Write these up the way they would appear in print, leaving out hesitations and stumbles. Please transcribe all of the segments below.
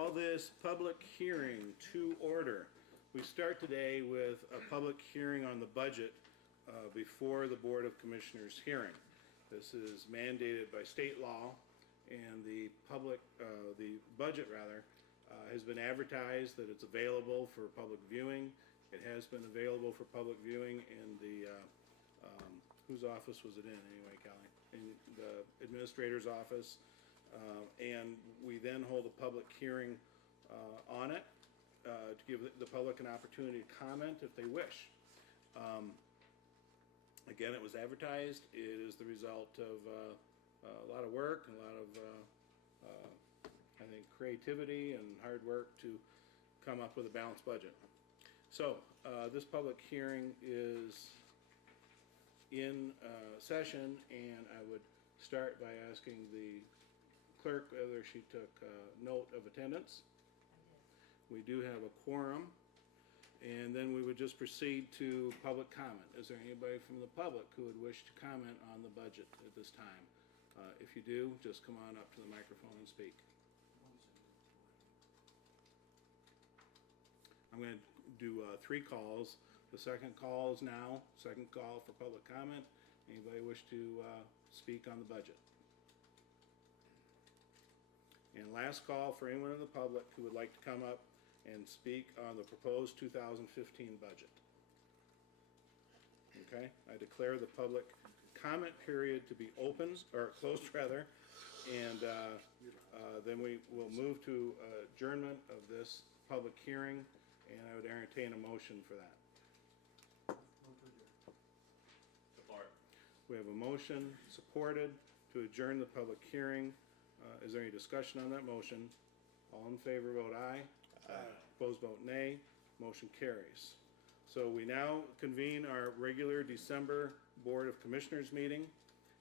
Call this public hearing to order. We start today with a public hearing on the budget before the Board of Commissioners hearing. This is mandated by state law, and the budget has been advertised that it's available for public viewing. It has been available for public viewing in the, whose office was it in anyway, Kelly? In the administrator's office. And we then hold a public hearing on it to give the public an opportunity to comment if they wish. Again, it was advertised. It is the result of a lot of work and a lot of, I think, creativity and hard work to come up with a balanced budget. So this public hearing is in session, and I would start by asking the clerk whether she took note of attendance. We do have a quorum, and then we would just proceed to public comment. Is there anybody from the public who would wish to comment on the budget at this time? If you do, just come on up to the microphone and speak. I'm going to do 3 calls. The second call is now. Second call for public comment. Anybody wish to speak on the budget? And last call for anyone in the public who would like to come up and speak on the proposed 2015 budget. Okay, I declare the public comment period to be open, or closed rather, and then we will move to adjournment of this public hearing, and I would entertain a motion for that. Support. We have a motion supported to adjourn the public hearing. Is there any discussion on that motion? All in favor vote aye. Aye. Opposed vote nay. Motion carries. So we now convene our regular December Board of Commissioners meeting.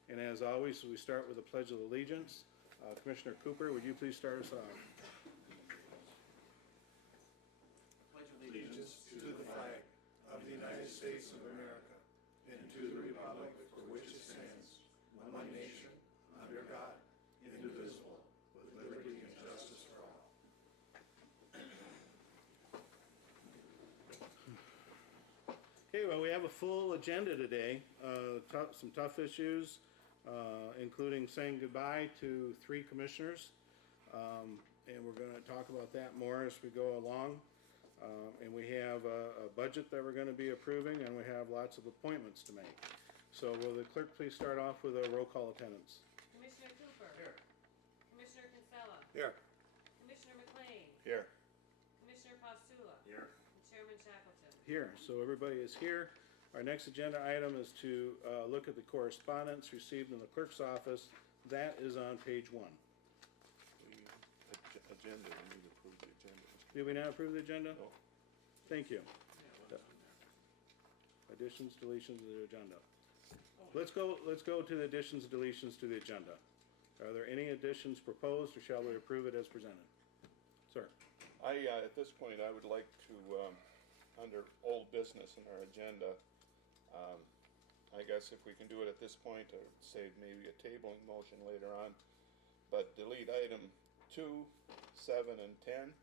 And as always, we start with a Pledge of Allegiance. Commissioner Cooper, would you please start us off? Pledge allegiance to the flag of the United States of America and to the republic for which it stands, one nation, under God, indivisible, with liberty and justice for all. Okay, well, we have a full agenda today. Some tough issues, including saying goodbye to 3 commissioners. And we're going to talk about that more as we go along. And we have a budget that we're going to be approving, and we have lots of appointments to make. So will the clerk please start off with a roll call attendance? Commissioner Cooper. Here. Commissioner Kinsella. Here. Commissioner McLean. Here. Commissioner Postula. Here. And Chairman Shackleton. Here, so everybody is here. Our next agenda item is to look at the correspondence received in the clerk's office. That is on page 1. Agenda, we need to approve the agenda. Did we not approve the agenda? No. Thank you. Additions, deletions to the agenda. Let's go to the additions, deletions to the agenda. Are there any additions proposed, or shall we approve it as presented? Sir. At this point, I would like to, under old business in our agenda, I guess if we can do it at this point, or say maybe a tabling motion later on, but delete item 2, 7, and 10,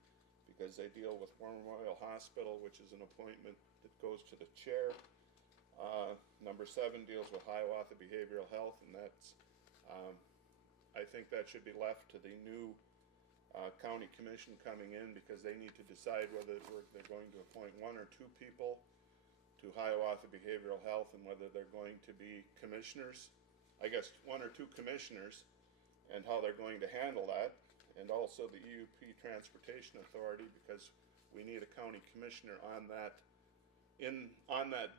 because they deal with War Memorial Hospital, which is an appointment that goes to the chair. Number 7 deals with Hiawatha Behavioral Health, and that's, I think that should be left to the new county commission coming in, because they need to decide whether they're going to appoint 1 or 2 people to Hiawatha Behavioral Health, and whether they're going to be commissioners. I guess 1 or 2 commissioners, and how they're going to handle that, and also the EUP Transportation Authority, because we need a county commissioner on that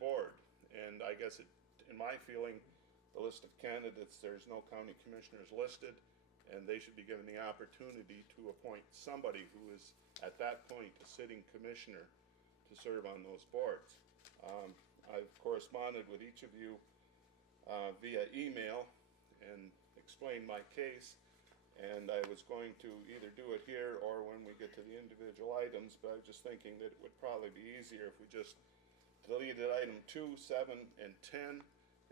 board. And I guess in my feeling, the list of candidates, there's no county commissioners listed, and they should be given the opportunity to appoint somebody who is at that point a sitting commissioner to serve on those boards. I've corresponded with each of you via email and explained my case, and I was going to either do it here or when we get to the individual items, but I was just thinking that it would probably be easier if we just deleted item 2, 7, and 10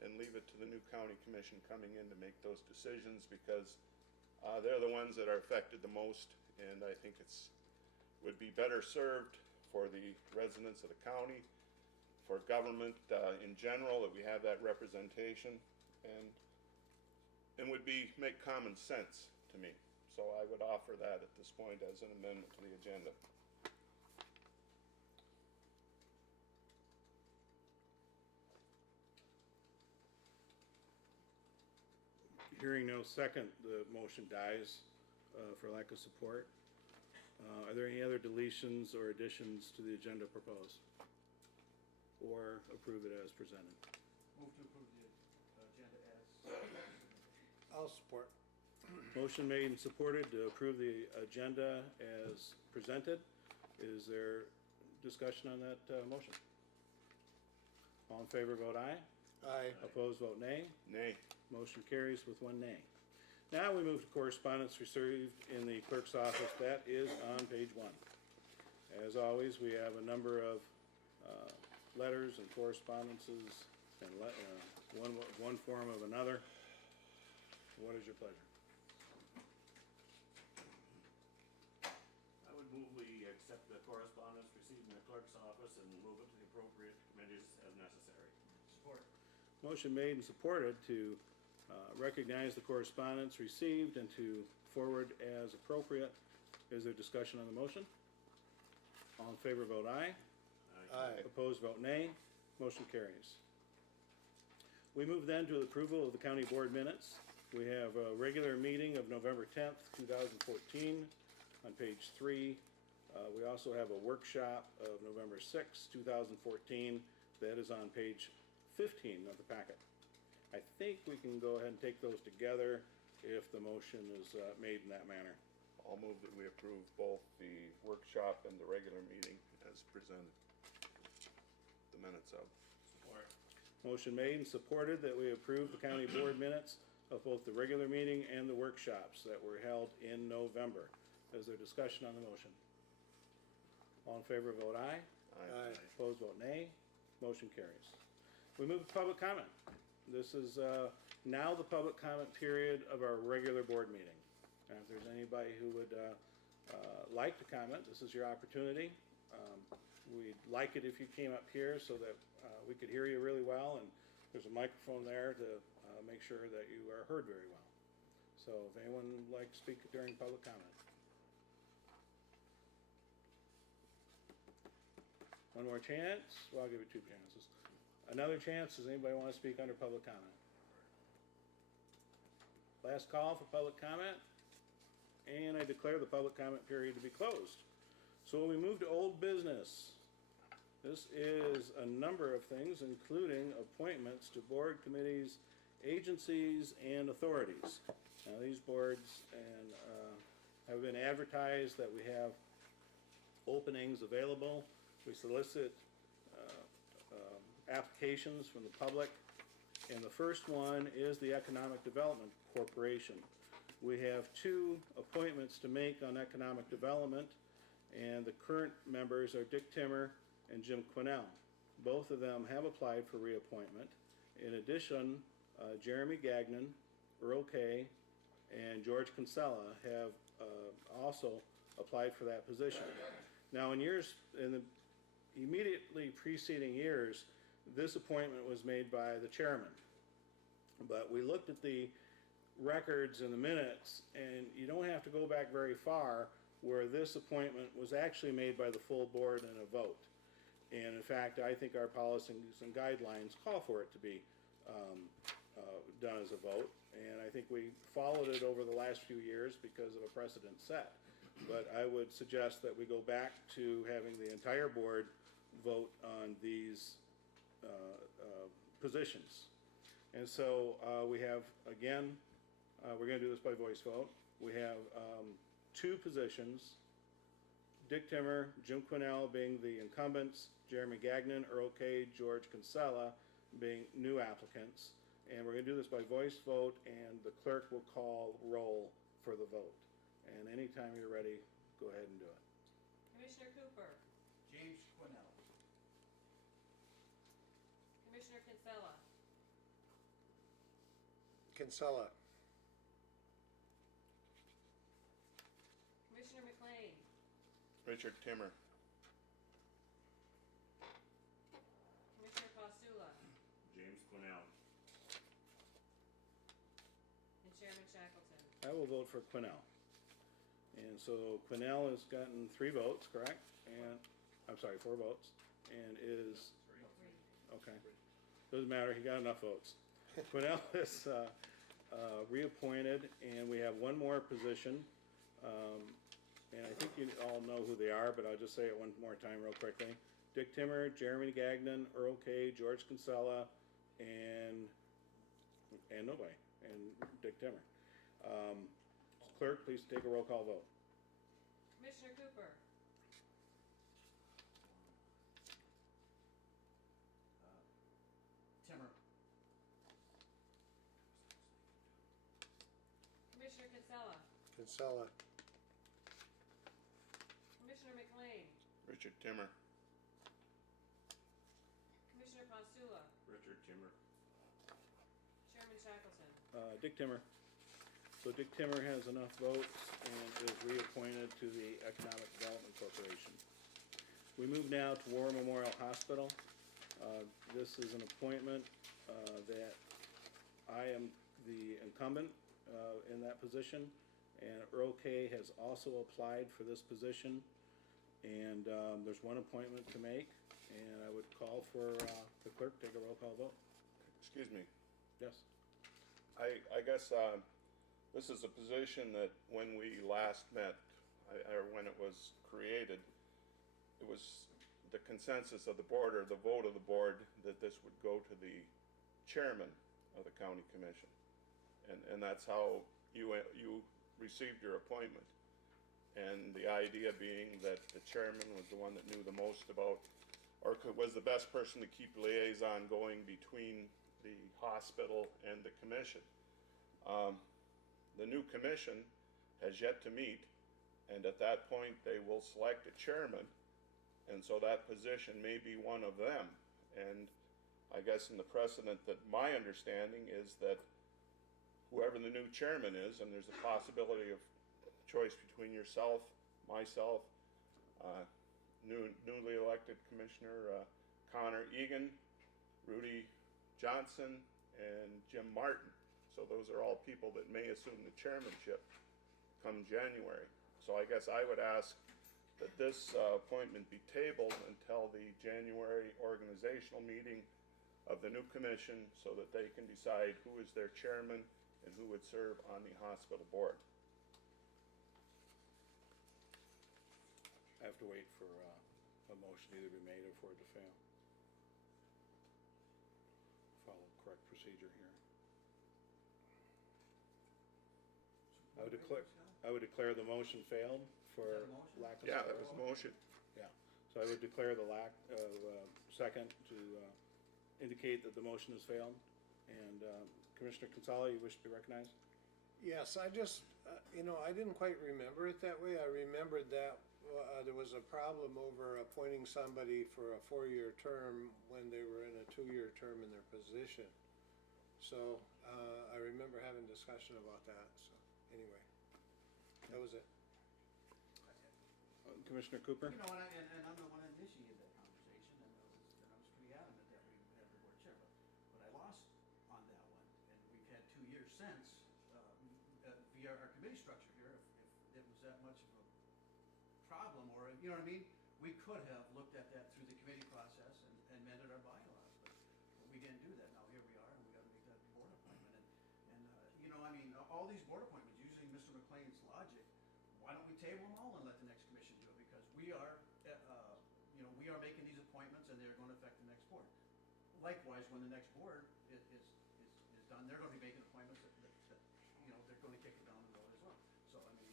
and leave it to the new county commission coming in to make those decisions, because they're the ones that are affected the most and I think would be better served for the residents of the county, for government in general, that we have that representation, and would make common sense to me. So I would offer that at this point as an amendment to the agenda. Hearing no second, the motion dies for lack of support. Are there any other deletions or additions to the agenda proposed? Or approve it as presented? Move to approve the agenda as. I'll support. Motion made and supported to approve the agenda as presented. Is there discussion on that motion? All in favor, vote aye. Aye. Opposed, vote nay. Nay. Motion carries with one nay. Now we move to correspondence received in the clerk's office. That is on page 1. As always, we have a number of letters and correspondences and one form of another. What is your pleasure? I would move we accept the correspondence received in the clerk's office and move it to the appropriate committees as necessary. Support. Motion made and supported to recognize the correspondence received and to forward as appropriate. Is there discussion on the motion? All in favor, vote aye. Aye. Opposed, vote nay. Motion carries. We move then to the approval of the county board minutes. We have a regular meeting of November 10th, 2014 on page 3. We also have a workshop of November 6th, 2014. That is on page 15 of the packet. I think we can go ahead and take those together if the motion is made in that manner. I'll move that we approve both the workshop and the regular meeting as presented. The minutes of. Support. Motion made and supported that we approve the county board minutes of both the regular meeting and the workshops that were held in November. Is there discussion on the motion? All in favor, vote aye. Aye. Opposed, vote nay. Motion carries. We move to public comment. This is now the public comment period of our regular board meeting. And if there's anybody who would like to comment, this is your opportunity. We'd like it if you came up here so that we could hear you really well, and there's a microphone there to make sure that you are heard very well. So if anyone would like to speak during public comment. One more chance? Well, I'll give you 2 chances. Another chance, does anybody want to speak under public comment? Last call for public comment, and I declare the public comment period to be closed. So we move to old business. This is a number of things, including appointments to board committees, agencies, and authorities. Now, these boards have been advertised that we have openings available. We solicit applications from the public, and the first one is the Economic Development Corporation. We have 2 appointments to make on economic development, and the current members are Dick Timmer and Jim Quinnell. Both of them have applied for reappointment. In addition, Jeremy Gagnon, Earl Kay, and George Kinsella have also applied for that position. Now, in the immediately preceding years, this appointment was made by the chairman. But we looked at the records and the minutes, and you don't have to go back very far where this appointment was actually made by the full board in a vote. And in fact, I think our policies and guidelines call for it to be done as a vote. And I think we followed it over the last few years because of a precedent set. But I would suggest that we go back to having the entire board vote on these positions. And so we have, again, we're going to do this by voice vote. We have 2 positions, Dick Timmer, Jim Quinnell being the incumbents, Jeremy Gagnon, Earl Kay, George Kinsella being new applicants. And we're going to do this by voice vote, and the clerk will call roll for the vote. And anytime you're ready, go ahead and do it. Commissioner Cooper, James Quinnell. Commissioner Kinsella, Kinsella. Commissioner Richard Timmer. Commissioner Postula, James Quinnell. and Chairman Shackleton. I will vote for Quinnell. And so Quinnell has gotten 3 votes, correct? And, I'm sorry, 4 votes, and is, okay. Doesn't matter, he got enough votes. Quinnell is reappointed, and we have one more position. And I think you all know who they are, but I'll just say it one more time real quickly. Dick Timmer, Jeremy Gagnon, Earl Kay, George Kinsella, and nobody, and Dick Timmer. Clerk, please take a roll call vote. Commissioner Cooper, Timmer. Commissioner Kinsella, Kinsella. Commissioner McLean, Richard Timmer. Commissioner Postula, Richard Timmer. Chairman Shackleton. Dick Timmer. So Dick Timmer has enough votes and is reappointed to the Economic Development Corporation. We move now to War Memorial Hospital. This is an appointment that I am the incumbent in that position, and Earl Kay has also applied for this position. And there's one appointment to make, and I would call for the clerk, take a roll call vote. Excuse me. Yes. I guess this is a position that when we last met, or when it was created, it was the consensus of the board, or the vote of the board, that this would go to the chairman of the county commission. And that's how you received your appointment. And the idea being that the chairman was the one that knew the most about, or was the best person to keep liaison going between the hospital and the commission. The new commission has yet to meet, and at that point they will select a chairman, and so that position may be one of them. And I guess in the precedent, that my understanding is that whoever the new chairman is, and there's a possibility of choice between yourself, myself, newly elected Commissioner Connor Egan, Rudy Johnson, and Jim Martin. So those are all people that may assume the chairmanship come January. So I guess I would ask that this appointment be tabled until the January organizational meeting of the new commission, so that they can decide who is their chairman and who would serve on the hospital board. I have to wait for a motion either be made or for it to fail. Follow correct procedure here. I would declare the motion failed for Is that a motion? lack of Yeah, support. that was a motion. Yeah, so I would declare the lack of second to indicate that the motion has failed. And Commissioner Kinsella, you wish to be recognized? Yes, I just, I didn't quite remember it that way. I remembered that there was a problem over appointing somebody for a 4-year term when they were in a 2-year term in their position. So I remember having discussion about that, so anyway, that was it. Commissioner Cooper? You know, and I'm the one that initiated that conversation, and I was pretty adamant that we had the board chair, but I lost on that one. And we've had 2 years since, via our committee structure here, if it was that much of a problem, or, you know what I mean? We could have looked at that through the committee process and amended our bylaws, but we didn't do that. Now here we are, and we gotta make that board appointment. And you know, I mean, all these board appointments, using Mr. McLean's logic, why don't we table them all and let the next commission do it? Because we are, we are making these appointments, and they're gonna affect the next board. Likewise, when the next board is done, they're gonna be making appointments that they're gonna kick it down the road as well. So, I mean,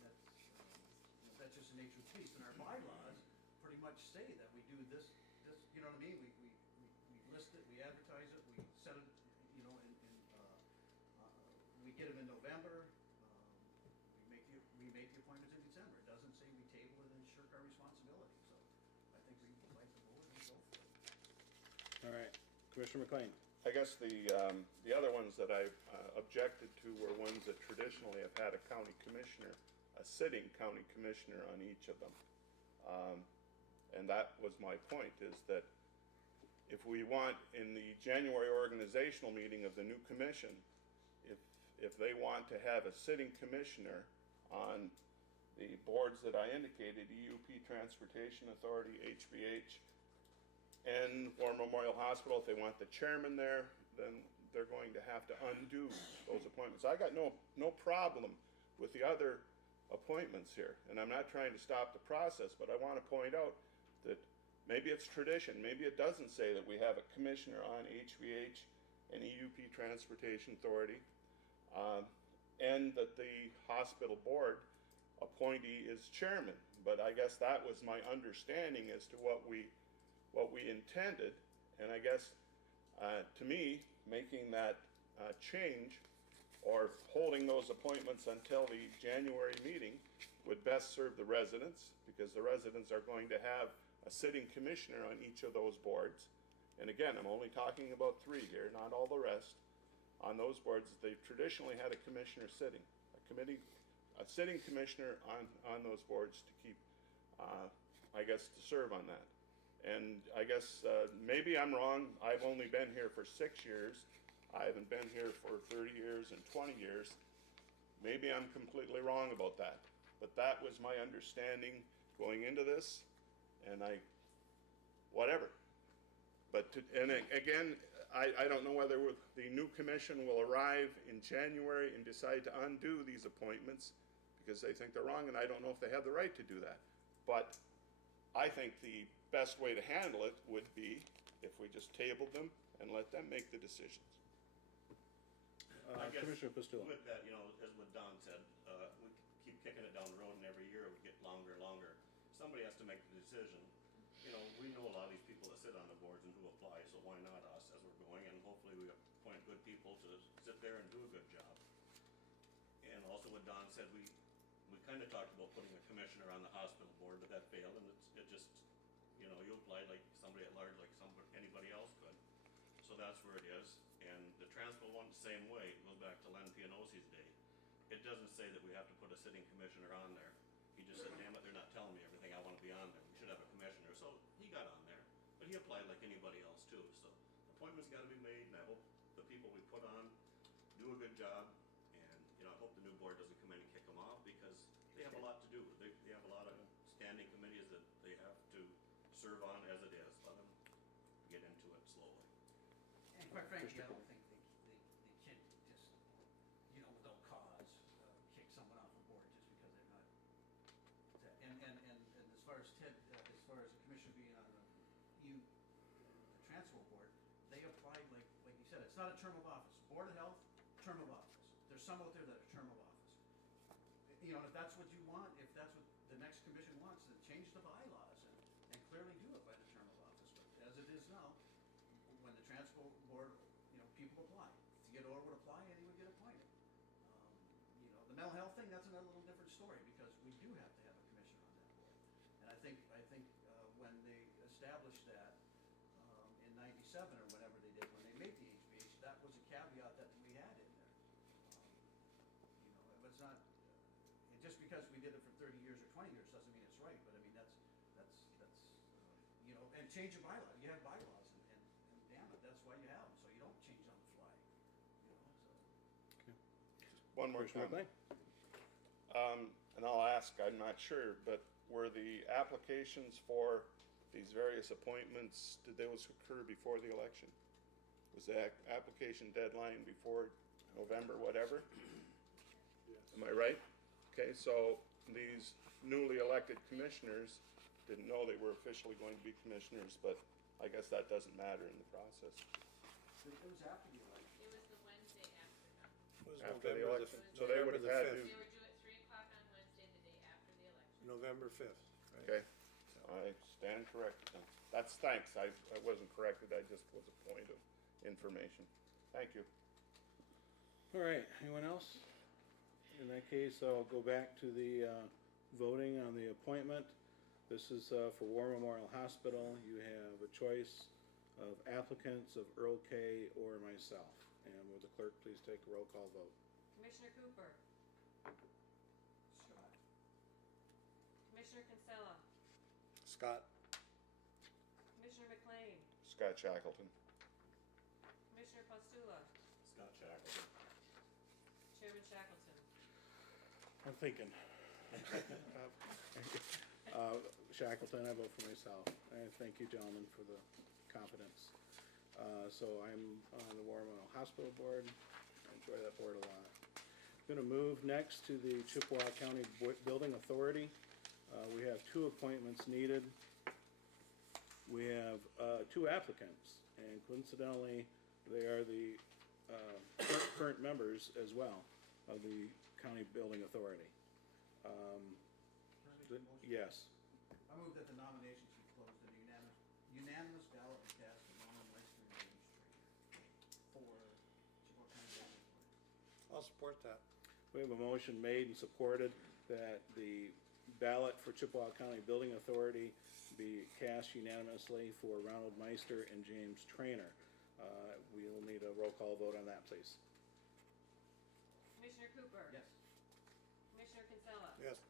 that's just the nature of the beast. And our bylaws pretty much say that we do this, you know what I mean? We list it, we advertise it, we set it, we get them in November. We make the appointments in December. It doesn't say we table it and shirk our responsibility. So I think we can fight the board and go for it. All right, Commissioner McLean? I guess the other ones that I objected to were ones that traditionally have had a county commissioner, a sitting county commissioner on each of them. And that was my point, is that if we want, in the January organizational meeting of the new commission, if they want to have a sitting commissioner on the boards that I indicated, EUP, Transportation Authority, HBH, and War Memorial Hospital, if they want the chairman there, then they're going to have to undo those appointments. I got no problem with the other appointments here, and I'm not trying to stop the process, but I want to point out that maybe it's tradition, maybe it doesn't say that we have a commissioner on HVH and EUP Transportation Authority, and that the hospital board appointee is chairman. But I guess that was my understanding as to what we intended, and I guess to me, making that change or holding those appointments until the January meeting would best serve the residents, because the residents are going to have a sitting commissioner on each of those boards. And again, I'm only talking about 3 here, not all the rest. On those boards, they've traditionally had a commissioner sitting, a sitting commissioner on those boards to keep, I guess, to serve on that. And I guess maybe I'm wrong. I've only been here for 6 years. I haven't been here for 30 years and 20 years. Maybe I'm completely wrong about that. But that was my understanding going into this, and whatever. But again, I don't know whether the new commission will arrive in January and decide to undo these appointments because they think they're wrong, and I don't know if they have the right to do that. But I think the best way to handle it would be if we just tabled them and let them make the decisions. I guess Commissioner Pastula. with that, as what Don said, we keep kicking it down the road, and every year it would get longer and longer. Somebody has to make the decision. We know a lot of these people that sit on the boards and who apply, so why not us as we're going? And hopefully we appoint good people to sit there and do a good job. And also what Don said, we kind of talked about putting a commissioner on the hospital board, but that failed, and it just, you applied like somebody at large, like anybody else could. So that's where it is. And the transpo one, the same way. It goes back to Len Pianosi's day. It doesn't say that we have to put a sitting commissioner on there. He just said, damn it, they're not telling me everything I want to be on there. We should have a commissioner. So he got on there. But he applied like anybody else too. So appointments got to be made, and I hope the people we put on do a good job. And, I hope the new board doesn't come in and kick them off, because they have a lot to do. They have a lot of standing committees that they have to serve on as it is. Let them get into it slowly. And quite frankly, I don't think they can just, without cause, kick someone off a board just because they're not. And as far as Ted, as far as the commissioner being on the transport board, they applied like you said, it's not a term of office. Board of Health, term of office. There's some out there that are term of office. If that's what you want, if that's what the next commission wants, then change the bylaws and clearly do it by the term of office. But as it is now, when the transport board, people apply. Theodore would apply and he would get appointed. The mental health thing, that's another little different story, because we do have to have a commissioner on that board. And I think when they established that in '97 or whenever they did, when they made the HBH, that was a caveat that we had in there. It was not, and just because we did it for 30 years or 20 years doesn't mean it's right. But I mean that's and change your bylaw. You have bylaws, and damn it, that's why you have them, so you don't change on the fly. One more Commissioner comment. McLean. And I'll ask, I'm not sure, but were the applications for these various appointments, did those occur before the election? Was the application deadline before November, whatever? Am I right? Okay, so these newly elected commissioners didn't know they were officially going to be commissioners, but I guess that doesn't matter in the process. It was after the election. It was the Wednesday after, no? It was After the November election. So they would have had to, They were due at 3 o'clock on Wednesday, the day after the election. November 5th. Right? okay, I stand corrected then. That's, thanks, I wasn't corrected, I just was a point of information. Thank you. All right, anyone else? In that case, I'll go back to the voting on the appointment. This is for War Memorial Hospital. You have a choice of applicants of Earl K. or myself. And would the clerk please take a roll call vote? Commissioner Cooper, Scott. Commissioner Kinsella, Scott. Commissioner McLean, Scott Shackleton. Commissioner Pastula, Scott Shackleton. Chairman Shackleton. I'm thinking. Shackleton, I vote for myself. And thank you, gentlemen, for the confidence. So I'm on the War Memorial Hospital Board. I enjoy that board a lot. Gonna move next to the Chippewa County Building Authority. We have 2 appointments needed. We have 2 applicants, and coincidentally, they are the current members as well of the County Building Authority. Can I make a motion? Yes. I move that the nominations be closed and unanimous ballot be cast for Norman Meister and James Trainer for Chippewa County Building Authority. I'll support that. We have a motion made and supported that the ballot for Chippewa County Building Authority be cast unanimously for Ronald Meister and James Trainer. We'll need a roll call vote on that, please. Commissioner Cooper. Yes. Commissioner Kinsella. Yes.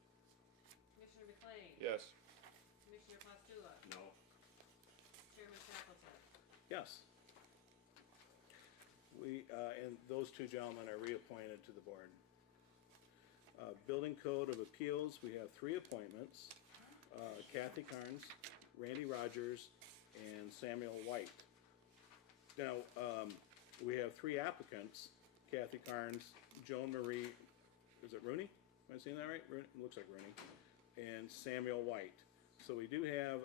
Commissioner McLean. Yes. Commissioner Pastula. No. Chairman Shackleton. Yes. And those 2 gentlemen are reappointed to the board. Building Code of Appeals, we have 3 appointments. Kathy Carnes, Randy Rogers, and Samuel White. Now, we have 3 applicants, Kathy Carnes, Joan Marie, is it Rooney? Am I saying that right? Rooney? Looks like Rooney. And Samuel White. So we do have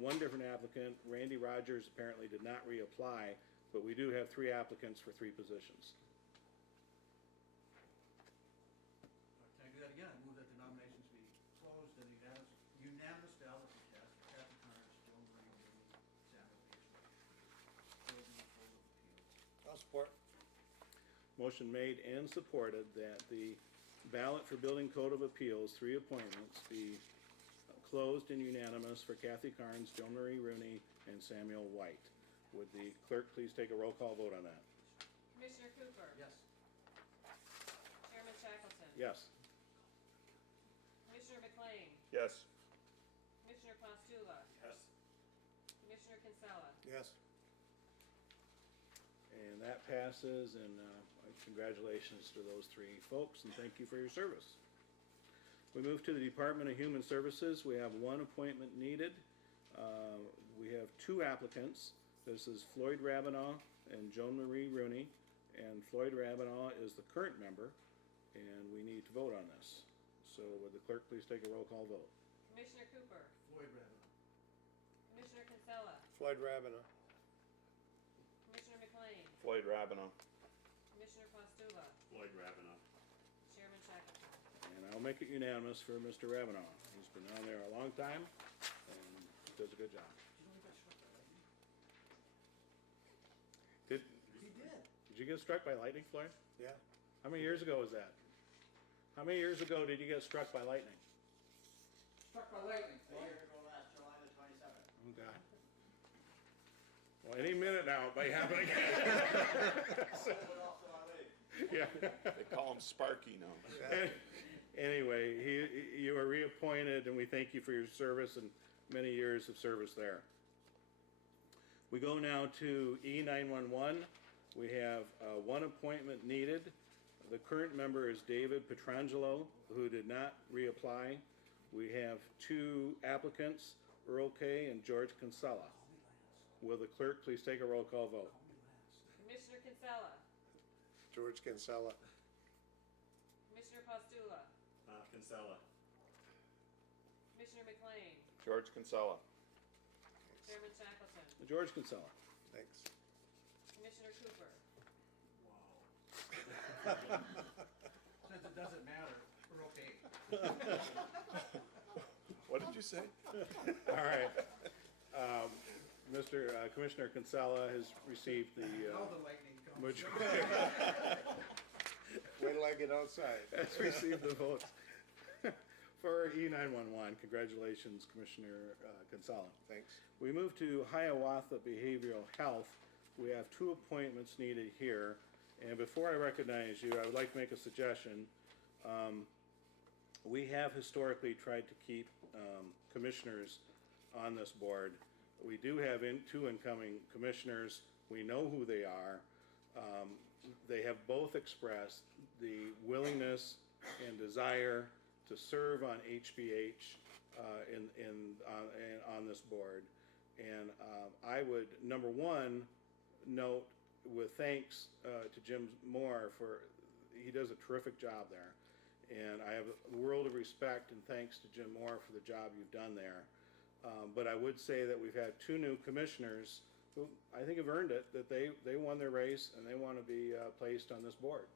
one different applicant. Randy Rogers apparently did not reapply, but we do have 3 applicants for 3 positions. Can I do that again? I move that the nominations be closed and unanimous ballot be cast for Kathy Carnes, Joan Marie Rooney, Samuel H. White. Building Code of Appeals. I'll support. Motion made and supported that the ballot for Building Code of Appeals, 3 appointments, be closed and unanimous for Kathy Carnes, Joan Marie Rooney, and Samuel White. Would the clerk please take a roll call vote on that? Commissioner Cooper. Yes. Chairman Shackleton. Yes. Commissioner McLean. Yes. Commissioner Pastula. Yes. Commissioner Kinsella. Yes. And that passes, and congratulations to those 3 folks, and thank you for your service. We move to the Department of Human Services. We have 1 appointment needed. We have 2 applicants. This is Floyd Rabinaugh and Joan Marie Rooney, and Floyd Rabinaugh is the current member, and we need to vote on this. So would the clerk please take a roll call vote? Commissioner Cooper. Floyd Ravenel. Commissioner Kinsella. Floyd Rabina. Commissioner McLean. Floyd Rabinow. Commissioner Pastula. Floyd Ravenel. Chairman Shackleton. And I'll make it unanimous for Mr. Rabinaugh. He's been on there a long time, and does a good job. Do you know he got struck by lightning? Did He did. you get struck by lightning, Floyd? Yeah. How many years ago was that? How many years ago did you get struck by lightning? Struck by lightning. A year ago last July the 27th. Oh, God. Well, any minute now, it might happen again. Pulled it off to my leg. Yeah. They call him Sparky now. Anyway, you are reappointed, and we thank you for your service and many years of service there. We go now to E911. We have 1 appointment needed. The current member is David Petrangelo, who did not reapply. We have 2 applicants, Earl Kay and George Kinsella. Will the clerk please take a roll call vote? Commissioner Kinsella. George Kinsella. Commissioner Pastula. Kinsella. Commissioner McLean. George Kinsella. Chairman Shackleton. George Kinsella. Thanks. Commissioner Cooper. Wow. Since it doesn't matter, we're okay. What did you say? All right. Commissioner Kinsella has received the Now the lightning comes. majority. Wait till I get outside. Has received the votes for E911. Congratulations, Commissioner Kinsella. Thanks. We move to Hiawatha Behavioral Health. We have 2 appointments needed here. And before I recognize you, I would like to make a suggestion. We have historically tried to keep commissioners on this board. We do have two incoming commissioners. We know who they are. They have both expressed the willingness and desire to serve on HBH on this board. And I would, number one, note with thanks to Jim Moore he does a terrific job there. And I have a world of respect and thanks to Jim Moore for the job you've done there. But I would say that we've had two new commissioners who I think have earned it, that they won their race and they want to be placed on this board.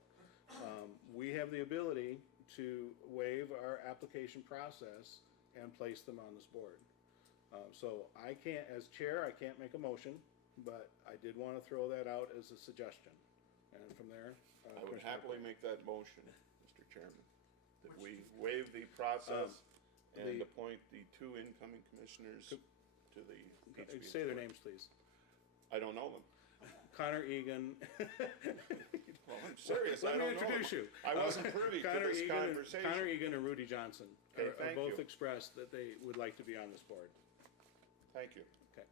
We have the ability to waive our application process and place them on this board. So I can't, as chair, I can't make a motion, but I did want to throw that out as a suggestion. And from there. I would happily make that motion, Mr. Chairman, that we waive the process and appoint the two incoming commissioners to the HBH Say their board. names, please. I don't know them. Connor Egan. Well, I'm serious, I Let me don't know introduce them. you. I wasn't privy to Connor this Egan, conversation. Connor Egan and Rudy Johnson Okay, are thank both you. expressed that they would like to be on this board. Thank you. Okay.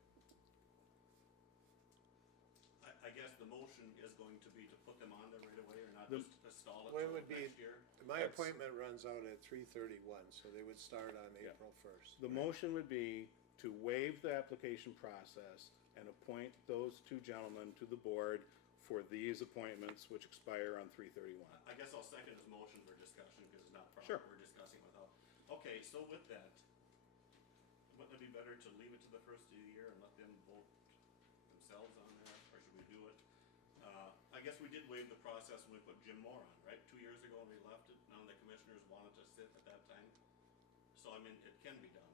I guess the motion is going to be to put them on there right away, or not The- just to stall it When till would be- next year? My That's- appointment runs out at 3/31, so they would start on Yeah. April 1st. The motion would be to waive the application process and appoint those two gentlemen to the board for these appointments, which expire on 3/31. I guess I'll second his motion for discussion, because it's not Sure. proper, we're discussing without. Okay, so with that, wouldn't it be better to leave it to the first of the year and let them vote themselves on there, or should we do it? I guess we did waive the process when we put Jim Moore on, right? 2 years ago when we left it, none of the commissioners wanted to sit at that time. So I mean, it can be done,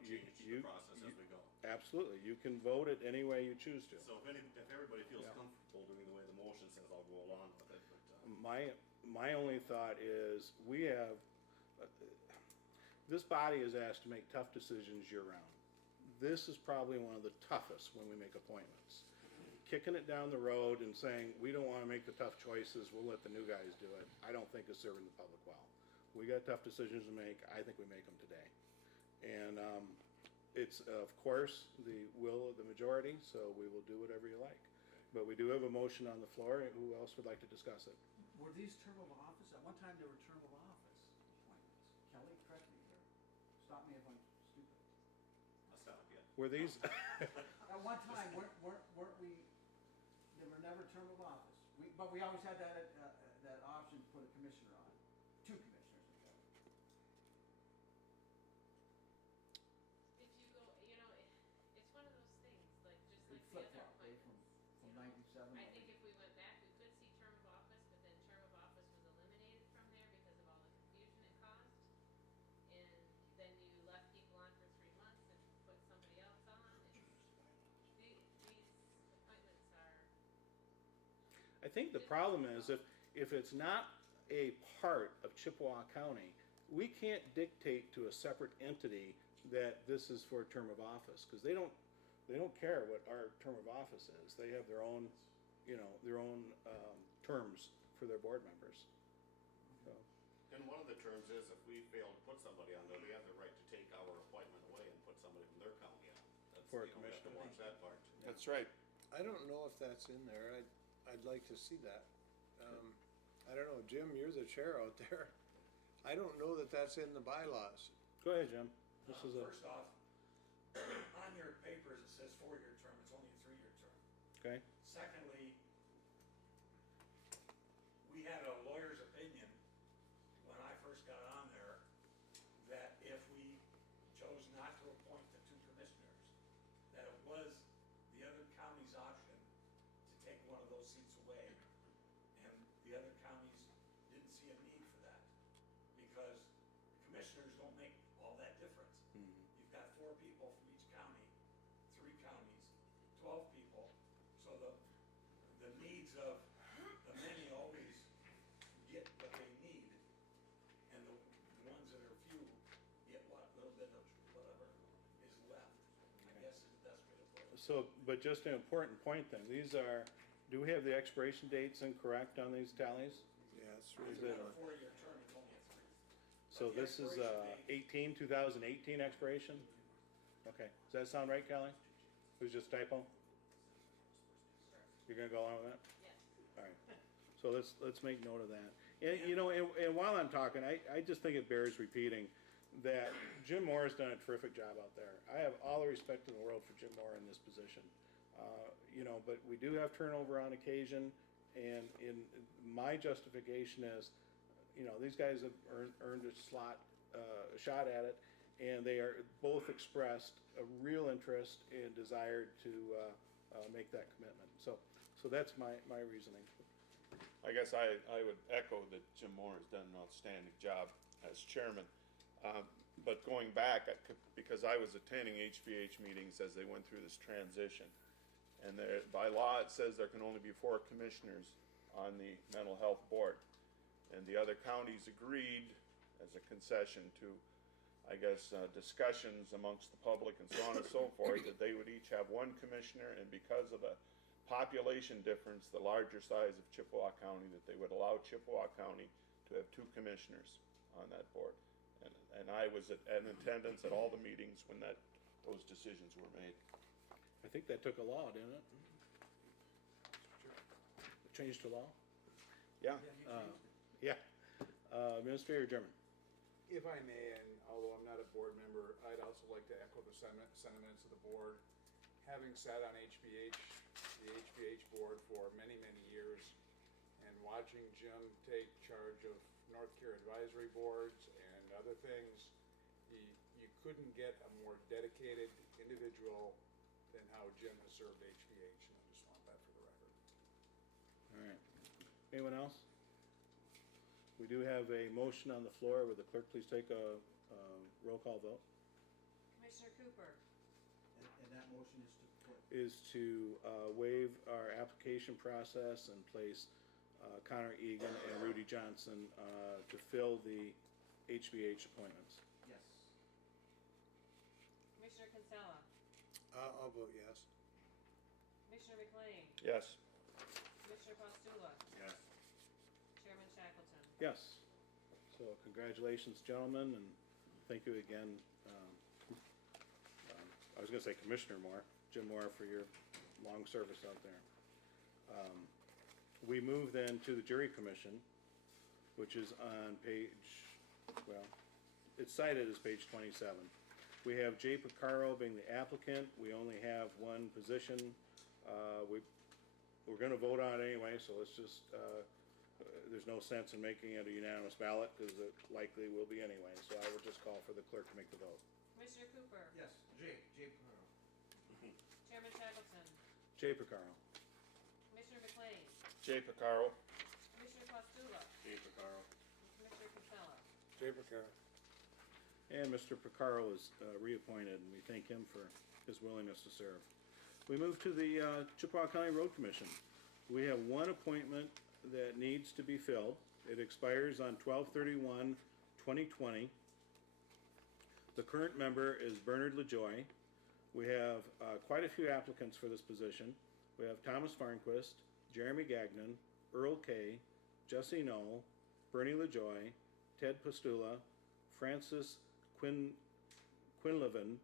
change the process as we go. Absolutely. You can vote it any way you choose to. So if everybody feels Yeah. comfortable doing the way the motion says, I'll go along with it, but, My only thought is we have, this body is asked to make tough decisions year round. This is probably one of the toughest when we make appointments. Kicking it down the road and saying, we don't want to make the tough choices, we'll let the new guys do it, I don't think is serving the public well. We got tough decisions to make, I think we make them today. And it's, of course, the will of the majority, so we will do whatever you like. But we do have a motion on the floor, who else would like to discuss it? Were these term of office? At one time, they were term of office appointments. Kelly, correct me here. Stop me if I'm stupid. I'll stop you. Were these, At one time, weren't we, they were never term of office. But we always had that option to put a commissioner on, two commissioners in fact. If you go, it's one of those things, like, just We like the other flip-flop, right, from appointments. 97. I think if we went back, we could see term of office, but then term of office was eliminated from there because of all the confusion it caused. And then you left people on for 3 months and put somebody else on. These appointments are, I think the problem is if it's not a part of Chippewa County, we can't dictate to a separate entity that this is for a term of office, because they don't care what our term of office is. They have their own, terms for their board members. So, And one of the terms is if we fail to put somebody on there, they have the right to take our appointment away and put somebody from their county on. That's, For a we have to commissioner. watch that part. That's right. I don't know if that's in there. I'd like to see that. I don't know, Jim, you're the chair out there. I don't know that that's in the bylaws. go ahead, Jim. This is a, First off, on your papers, it says 4-year term, it's only a 3-year term. okay, Secondly, we had a lawyer's opinion when I first got on there, that if we chose not to appoint the two commissioners, that it was the other county's option to take one of those seats away. And the other counties didn't see a need for that, because commissioners don't make all that difference. You've got 4 people from each county, 3 counties, 12 people, so the needs of the many always get what they need, and the ones that are few get what little bit of whatever is left, I guess is the best way to put it. so, but just an important point then, do we have the expiration dates incorrect on these tallies? Yeah, it's It's really not a good. 4-year term, it's only a 3. So But the this is, expiration date- 2018 expiration? Okay, does that sound right, Kelly? It was just typo? You're gonna go along with that? Yes. Alright, so let's make note of that. And, you know, and while I'm talking, I just think it bears repeating that Jim Moore has done a terrific job out there. I have all the respect in the world for Jim Moore in this position. You know, but we do have turnover on occasion, and in my justification is, you know, these guys have earned a shot at it, and they are both expressed a real interest and desire to make that commitment. So that's my reasoning. I guess I would echo that Jim Moore has done an outstanding job as chairman. But going back, because I was attending HBH meetings as they went through this transition, and by law it says there can only be 4 commissioners on the mental health board, and the other counties agreed as a concession to, I guess, discussions amongst the public and so on and so forth, that they would each have 1 commissioner, and because of the population difference, the larger size of Chippewa County, that they would allow Chippewa County to have 2 commissioners on that board. And I was in attendance at all the meetings when those decisions were made. I think that took a law, didn't it? Changed to law? Yeah. Yeah. Administrator German. If I may, and although I'm not a board member, I'd also like to echo the sentiments of the board. Having sat on the HBH board for many, many years, and watching Jim take charge of North Care advisory boards and other things, you couldn't get a more dedicated individual than how Jim has served HBH, and I just want that for the record. All right. Anyone else? We do have a motion on the floor. Would the clerk please take a roll call vote? Commissioner Cooper, And that motion is to put, Is to waive our application process and place Connor Egan and Rudy Johnson to fill the HBH appointments. yes. Commissioner Kinsella, I'll vote yes. Commissioner McLean, Yes. Commissioner Postula, Yes. Chairman Shackleton. Yes. So congratulations, gentlemen, and thank you again. I was gonna say Commissioner Moore, Jim Moore, for your long service out there. We move then to the Jury Commission, which is on page, well, it's cited as page 27. We have Jay Picaro being the applicant. We only have 1 position. We're gonna vote on it anyway, so let's just, there's no sense in making it a unanimous ballot, because it likely will be anyway, so I will just call for the clerk to make the vote. Commissioner Cooper, Yes, Jay Picaro. Chairman Shackleton, Jay Picaro. Commissioner McLean, Jay Picaro. Commissioner Postula, Dave Picaro. and Commissioner Kinsella. Jay Picaro. And Mr. Picaro is reappointed, and we thank him for his willingness to serve. We move to the Chippewa County Road Commission. We have 1 appointment that needs to be filled. It expires on 12/31/2020. The current member is Bernard LaJoy. We have quite a few applicants for this position. We have Thomas Farnquist, Jeremy Gagnon, Earl Kay, Jesse Knoll, Bernie LaJoy, Ted Postula, Francis Quinlivan,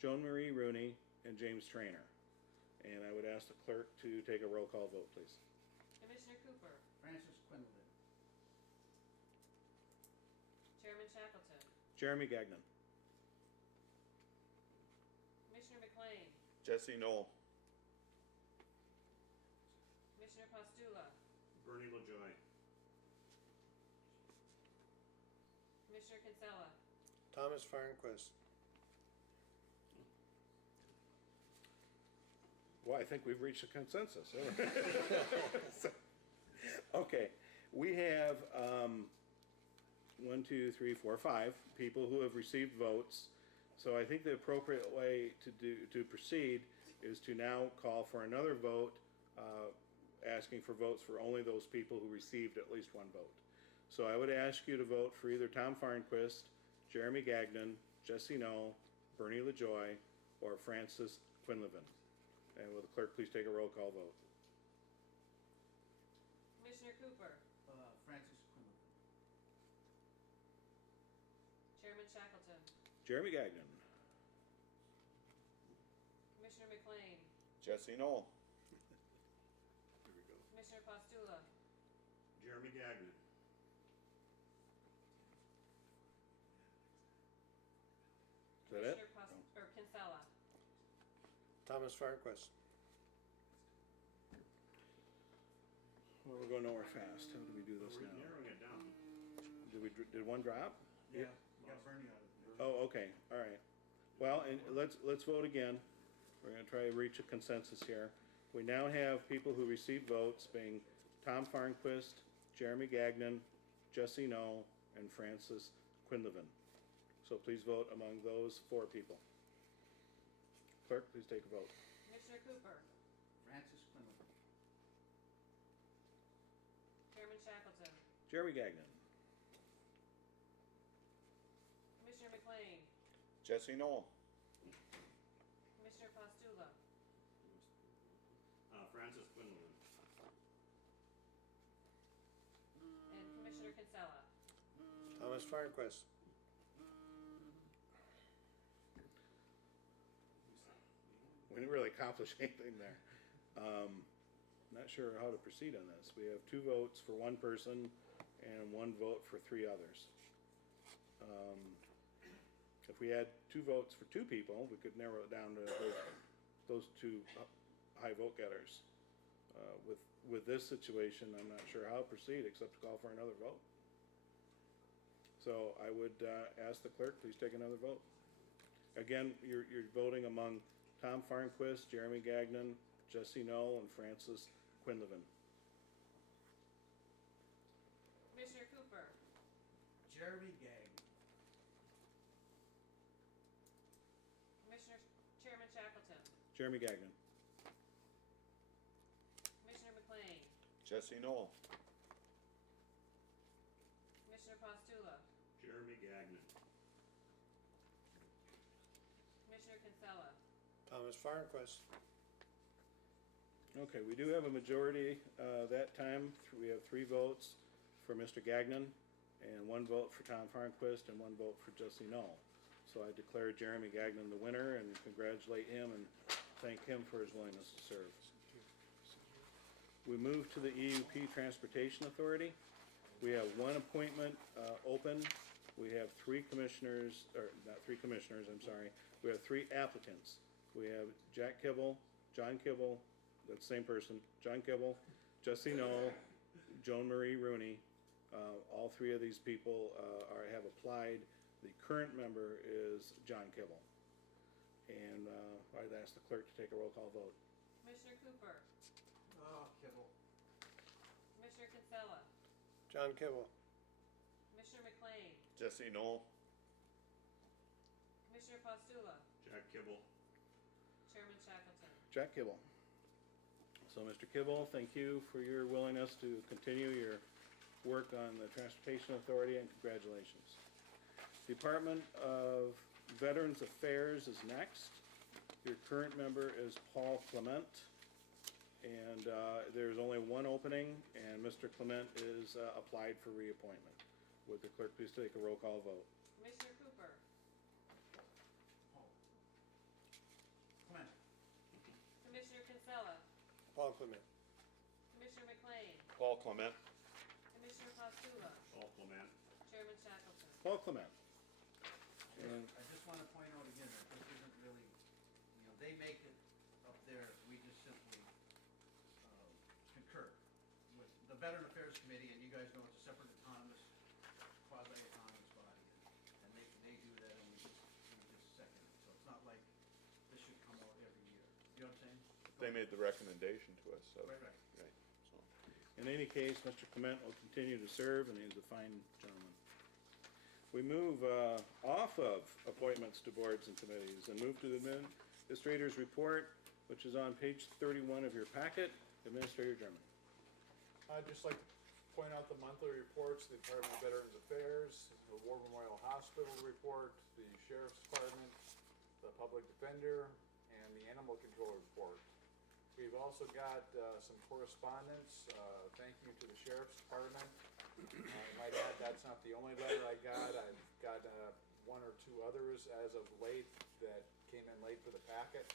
Joan Marie Rooney, and James Trainer. And I would ask the clerk to take a roll call vote, please. Commissioner Cooper, Francis Quinlivan. Chairman Shackleton, Jeremy Gagnon. Commissioner McLean, Jesse Knoll. Commissioner Postula, Bernie LaJoy. Commissioner Kinsella, Thomas Farnquist. Well, I think we've reached a consensus. Okay, we have 1, 2, 3, 4, 5 people who have received votes. So I think the appropriate way to proceed is to now call for another vote, asking for votes for only those people who received at least 1 vote. So I would ask you to vote for either Tom Farnquist, Jeremy Gagnon, Jesse Knoll, Bernie LaJoy, or Francis Quinlivan. And will the clerk please take a roll call vote? Commissioner Cooper, Francis Quinlivan. Chairman Shackleton, Jeremy Gagnon. McLean, Jesse Knoll. There we go. Commissioner Pastula, Jeremy Gagnon. Is that it? Or Kinsella. Thomas Farquest. Well, we're going nowhere fast. How do we do this We're now? narrowing it down. Did one drop? Yeah, you got Bernie out of there. Oh, okay, all right. Well, and let's vote again. We're gonna try to reach a consensus here. We now have people who received votes being Tom Farnquist, Jeremy Gagnon, Jesse Knoll, and Francis Quinlivan. So please vote among those 4 people. Clerk, please take a vote. Commissioner Cooper, Francis Quinlan. Chairman Shackleton, Jeremy Gagnon. Commissioner McLean, Jesse Knoll. Commissioner Pastula, Francis Quinlan. and Commissioner Kinsella. Thomas Farquest. We didn't really accomplish anything there. Not sure how to proceed on this. We have 2 votes for 1 person and 1 vote for 3 others. If we had 2 votes for 2 people, we could narrow it down to those 2 high vote getters. With this situation, I'm not sure how to proceed except to call for another vote. So I would ask the clerk, please take another vote. Again, you're voting among Tom Farnquist, Jeremy Gagnon, Jesse Knoll, and Francis Quinlivan. Commissioner Cooper, Jeremy Gagnon. Chairman Shackleton, Jeremy Gagnon. Commissioner McLean, Jesse Knoll. Commissioner Pastula, Jeremy Gagnon. Commissioner Kinsella. Thomas Farquest. Okay, we do have a majority that time. We have 3 votes for Mr. Gagnon, and 1 vote for Tom Farnquist, and 1 vote for Jesse Knoll. So I declare Jeremy Gagnon the winner and congratulate him and thank him for his willingness to serve. We move to the EUP Transportation Authority. We have 1 appointment open. We have 3 commissioners, or not 3 commissioners, I'm sorry. We have 3 applicants. We have Jack Kibble, John Kibble, that's the same person, John Kibble, Jesse Knoll, Joan Marie Rooney. All 3 of these people have applied. The current member is John Kibble. And I'd ask the clerk to take a roll call vote. Commissioner Cooper, Oh, Kibble. Commissioner Kinsella, John Kibble. Commissioner McLean, Jesse Knoll. Commissioner Pastula, Jack Kibble. Chairman Shackleton. Jack Kibble. So, Mr. Kibble, thank you for your willingness to continue your work on the Transportation Authority, and congratulations. Department of Veterans Affairs is next. Your current member is Paul Clement, and there's only 1 opening, and Mr. Clement is applied for reappointment. Would the clerk please take a roll call vote? Commissioner Cooper, Clement. Commissioner Kinsella, Paul Clement. Commissioner McLean, Paul Clement. Commissioner Pastula, Paul Clement. Chairman Shackleton. Paul Clement. And I just want to point out again that this isn't really, they make it up there, we just simply concur with the Veteran Affairs Committee, and you guys know it's a separate autonomous, quasi-autonomous body, and they do that, and we just second it, so it's not like this should come out every year, you know what I'm saying? They made the recommendation to us, so. Right. Right, so. in any case, Mr. Clement will continue to serve, and he's a fine gentleman. We move off of appointments to boards and committees and move to the Administrator's Report, which is on page 31 of your packet. Administrator German. I'd just like to point out the monthly reports, the Department of Veterans Affairs, the War Memorial Hospital report, the Sheriff's Department, the Public Defender, and the Animal Control report. We've also got some correspondence. Thank you to the Sheriff's Department. I might add, that's not the only letter I got. I've got 1 or 2 others as of late that came in late for the packet.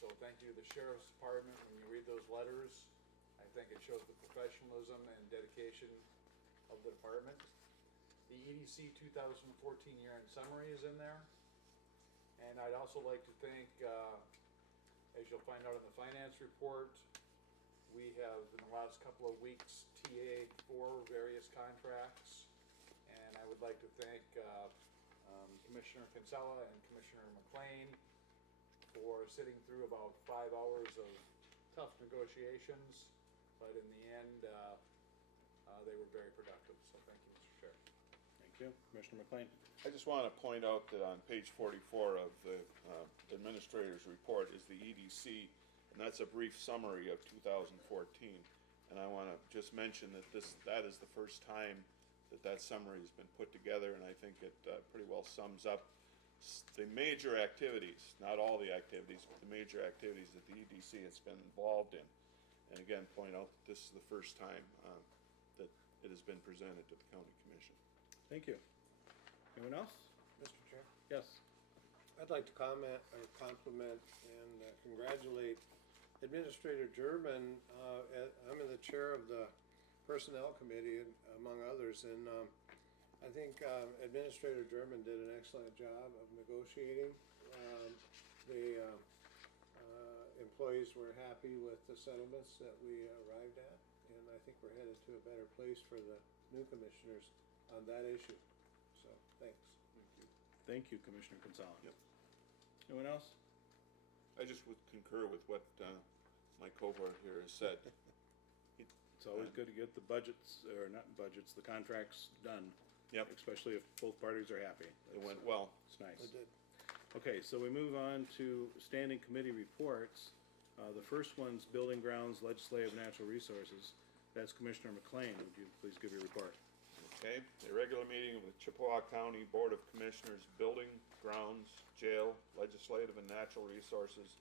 So thank you to the Sheriff's Department. When you read those letters, I think it shows the professionalism and dedication of the department. The EDC 2014 year-end summary is in there. And I'd also like to thank, as you'll find out in the finance report, we have in the last couple of weeks TA'd 4 various contracts. And I would like to thank Commissioner Kinsella and Commissioner McLean for sitting through about 5 hours of tough negotiations. But in the end, they were very productive. So thank you, Mr. Chair. Thank you. Commissioner McLean? I just want to point out that on page 44 of the administrator's report is the EDC, and that's a brief summary of 2014. And I want to just mention that that is the first time that summary has been put together, and I think it pretty well sums up the major activities, not all the activities, but the major activities that the EDC has been involved in. And again, point out that this is the first time that it has been presented to the county commission. Thank you. Anyone else? Mr. Chair? Yes. I'd like to comment or compliment and congratulate Administrator German. I'm in the chair of the Personnel Committee, among others, and I think Administrator German did an excellent job of negotiating. The employees were happy with the settlements that we arrived at, and I think we're headed to a better place for the new commissioners on that issue. So, thanks. Thank you, Commissioner Kinsella. Yep. Anyone else? I just would concur with what my cohort here has said. It's always good to get the budgets, or not budgets, the contracts done. Yep. Especially if both parties are happy. It went well. It's nice. I did. Okay, so we move on to standing committee reports. The first one's Building Grounds, Legislative, Natural Resources. That's Commissioner McLean. Would you please give your report? Okay, the regular meeting of the Chippewa County Board of Commissioners Building, Grounds, Jail, Legislative and Natural Resources,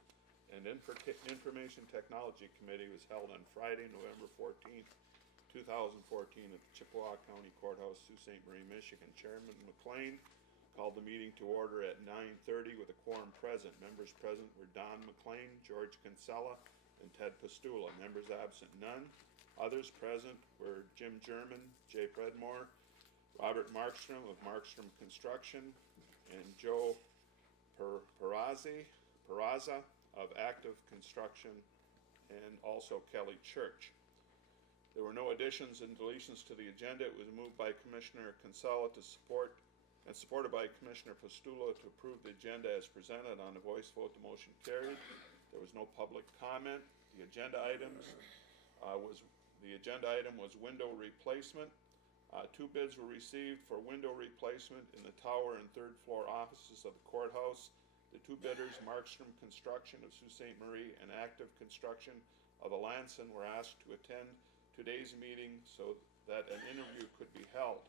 and Information Technology Committee was held on Friday, November 14th, 2014 at the Chippewa County Courthouse, Sault Ste. Marie, Michigan. Chairman McLean called the meeting to order at 9:30 with a quorum present. Members present were Don McLean, George Kinsella, and Ted Pastula. Members absent, none. Others present were Jim German, Jay Predmore, Robert Markstrom of Markstrom Construction, and Joe Peraza of Active Construction, and also Kelly Church. There were no additions and deletions to the agenda. It was moved by Commissioner Kinsella to support, and supported by Commissioner Pastula to approve the agenda as presented. On a voice vote, the motion carried. There was no public comment. The agenda item was window replacement. 2 bids were received for window replacement in the tower and 3rd floor offices of the courthouse. The 2 bidders, Markstrom Construction of Sault Ste. Marie and Active Construction of Alanson, were asked to attend today's meeting so that an interview could be held.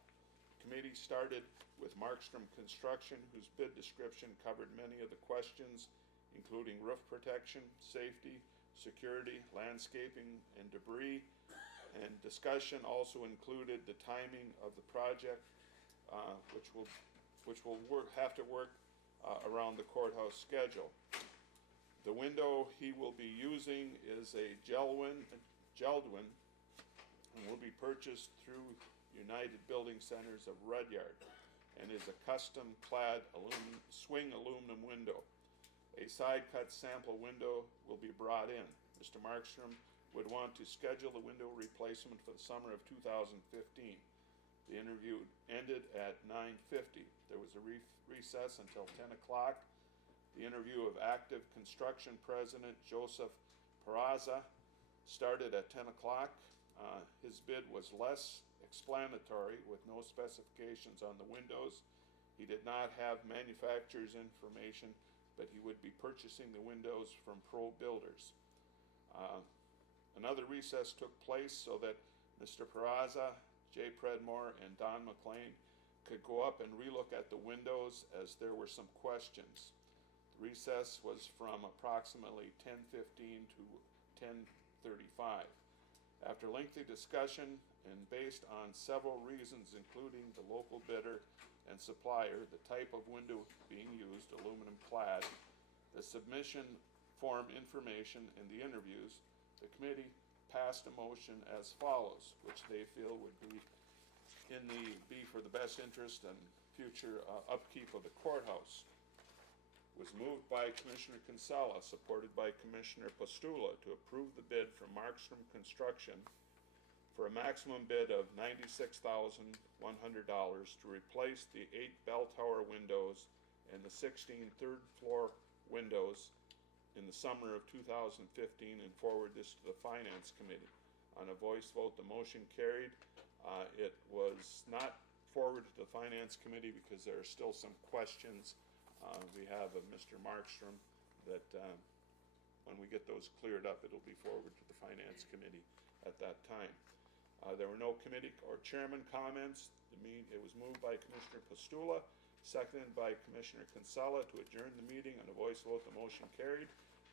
The committee started with Markstrom Construction, whose bid description covered many of the questions, including roof protection, safety, security, landscaping, and debris. And discussion also included the timing of the project, which will have to work around the courthouse schedule. The window he will be using is a Geldwin, and will be purchased through United Building Centers of Rudyard, and is a custom clad swing aluminum window. A side cut sample window will be brought in. Mr. Markstrom would want to schedule the window replacement for the summer of 2015. The interview ended at 9:50. There was a recess until 10 o'clock. The interview of Active Construction President Joseph Peraza started at 10 o'clock. His bid was less explanatory with no specifications on the windows. He did not have manufacturer's information, but he would be purchasing the windows from Pro Builders. Another recess took place so that Mr. Peraza, Jay Predmore, and Don McLean could go up and relook at the windows as there were some questions. The recess was from approximately 10:15 to 10:35. After lengthy discussion and based on several reasons, including the local bidder and supplier, the type of window being used, aluminum clad, the submission form information and the interviews, the committee passed a motion as follows, which they feel would be for the best interest and future upkeep of the courthouse. Was moved by Commissioner Kinsella, supported by Commissioner Postula, to approve the bid from Markstrom Construction for a maximum bid of $96,100 to replace the 8 bell tower windows and the 16 third floor windows in the summer of 2015, and forward this to the Finance Committee. On a voice vote, the motion carried. It was not forwarded to the Finance Committee because there are still some questions we have of Mr. Markstrom that when we get those cleared up, it'll be forwarded to the Finance Committee at that time. There were no committee or chairman comments. It was moved by Commissioner Postula, seconded by Commissioner Kinsella to adjourn the meeting. On a voice vote, the motion carried.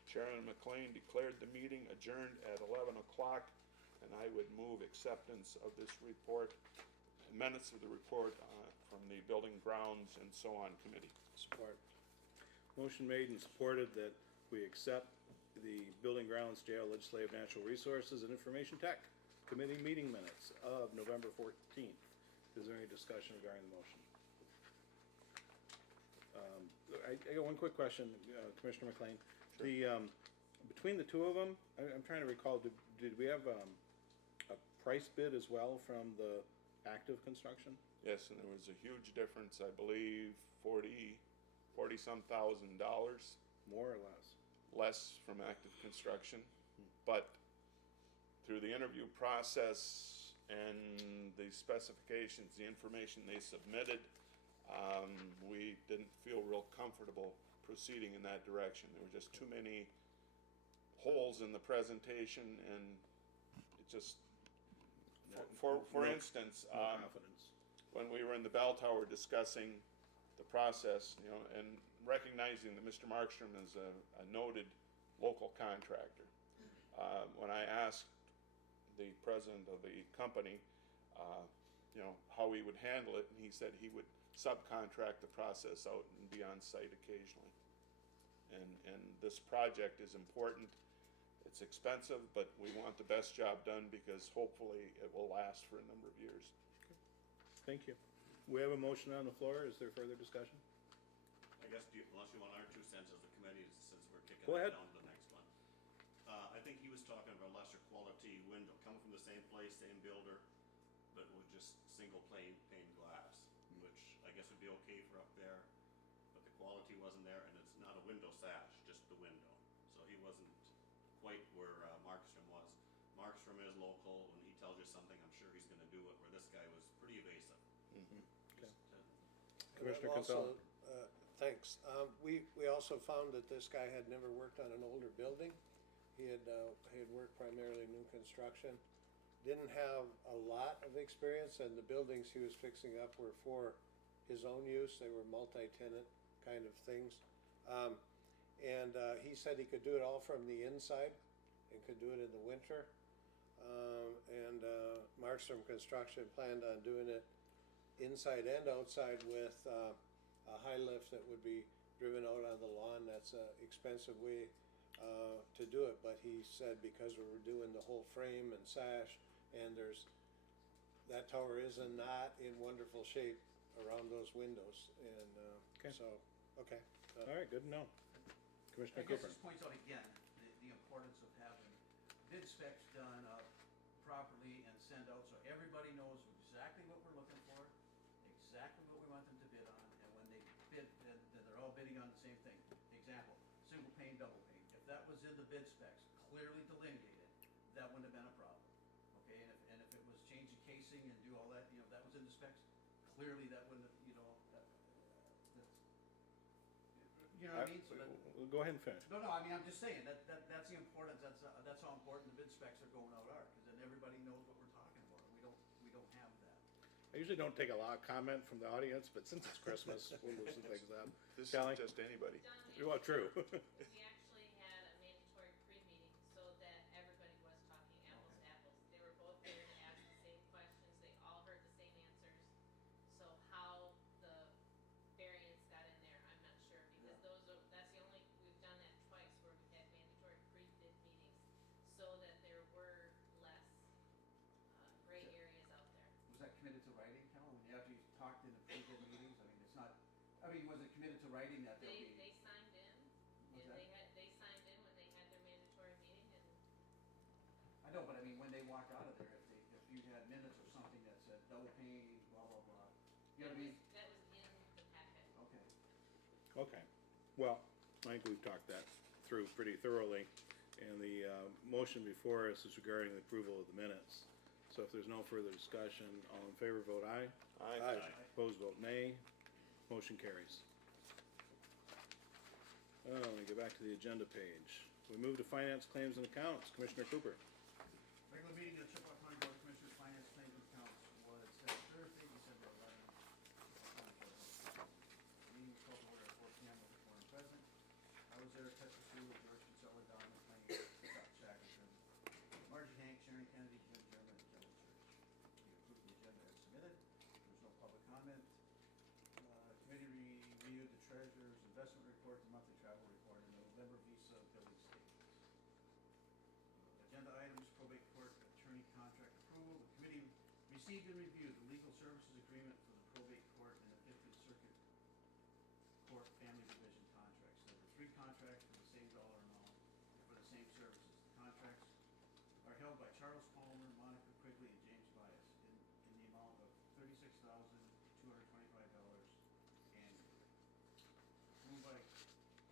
Chairman McLean declared the meeting adjourned at 11 o'clock, and I would move acceptance of this report, minutes of the report from the Building, Grounds, and so on committee. Support. Motion made and supported that we accept the Building, Grounds, Jail, Legislative, Natural Resources, and Information Tech Committee meeting minutes of November 14th. Is there any discussion regarding the motion? I got one quick question, Commissioner McLean. Sure. The, between the two of them, I'm trying to recall, did we have a price bid as well from the active construction? Yes, and there was a huge difference, I believe, $40-some thousand, More or less? less from active construction. But through the interview process and the specifications, the information they submitted, we didn't feel real comfortable proceeding in that direction. There were just too many holes in the presentation, and it just, for instance, No confidence. when we were in the bell tower discussing the process, and recognizing that Mr. Markstrom is a noted local contractor, when I asked the president of the company, how he would handle it, and he said he would subcontract the process out and be on site occasionally. And this project is important. It's expensive, but we want the best job done because hopefully it will last for a number of years. Thank you. We have a motion on the floor. Is there further discussion? I guess, unless you want our 2 cents as a committee, since we're kicking Go it ahead. down to the next one. I think he was talking of a lesser quality window, coming from the same place, same builder, but with just single pane glass, which I guess would be okay for up there, but the quality wasn't there, and it's not a window sash, just the window. So he wasn't quite where Markstrom was. Markstrom is local. When he tells you something, I'm sure he's gonna do it, where this guy was pretty evasive. Okay. And Commissioner I've also, Kinsella. Thanks. We also found that this guy had never worked on an older building. He had worked primarily new construction. Didn't have a lot of experience, and the buildings he was fixing up were for his own use. They were multi-tenant kind of things. He said he could do it all from the inside and could do it in the winter. Markstrom Construction planned on doing it inside and outside with a high lift that would be driven out on the lawn. That's an expensive way to do it, but he said because we were doing the whole frame and sash, and that tower is not in wonderful shape around those windows, and Okay. okay. All right, good to know. Commissioner I guess Cooper. this points out again, the importance of having bid specs done properly and sent out so everybody knows exactly what we're looking for, exactly what we want them to bid on, and when they bid, then they're all bidding on the same thing. Example, single pane, double pane. If that was in the bid specs, clearly delineated, that wouldn't have been a problem. Okay, and if it was change the casing and do all that, that was in the specs, clearly that wouldn't have, that's, you know what I mean? So that, Well, go ahead and finish. no, I mean, I'm just saying, that's the importance, that's how important the bid specs are going out are, because then everybody knows what we're talking about, and we don't have that. I usually don't take a lot of comment from the audience, but since it's Christmas, we'll loosen things up. This Kelly? is just anybody. Don, Well, true. we actually had a mandatory pre-meeting so that everybody was talking apples to apples. They were both there to ask the same questions, they all heard the same answers. So how the variance got in there, I'm not sure, because that's the only, we've done that twice where we've had mandatory that they'll be. They signed in, What's and that? they signed in when they had their mandatory meeting, and I know, but I mean, when they walk out of there, if you had minutes or something that said double pane, blah, blah, blah, you know what I mean? that was in the packet. Okay. Okay, well, I think we've talked that through pretty thoroughly, and the motion before us is regarding the approval of the minutes. So if there's no further discussion, all in favor vote aye. Aye. Opposed vote nay. Motion carries. Let me get back to the agenda page. We move to finance, claims, and accounts. Commissioner Cooper. Regular meeting of the Chippewa County Board of Commissioners Finance Claims and Accounts was held Thursday, December 11th. Meeting was called to order at 4 p.m. with the quorum present. I was there to touch the school with George Kinsella, Don McLean, Scott Shackleton, Margie Hank, Sharon Kennedy, Jim German, and Kelly Church. We approved the agenda as submitted. There was no public comment. Committee reviewed the treasurer's investment report, the monthly travel report, and the November visa billing statements. Agenda items, probate court attorney contract approval. The committee received and reviewed the legal services agreement for the probate court and the 50th Circuit Court Family Division contracts. There were 3 contracts for the same dollar amount for the same services. The contracts are held by Charles Palmer, Monica Quigley, and James Bias in the amount of $36,225 annually. Moved by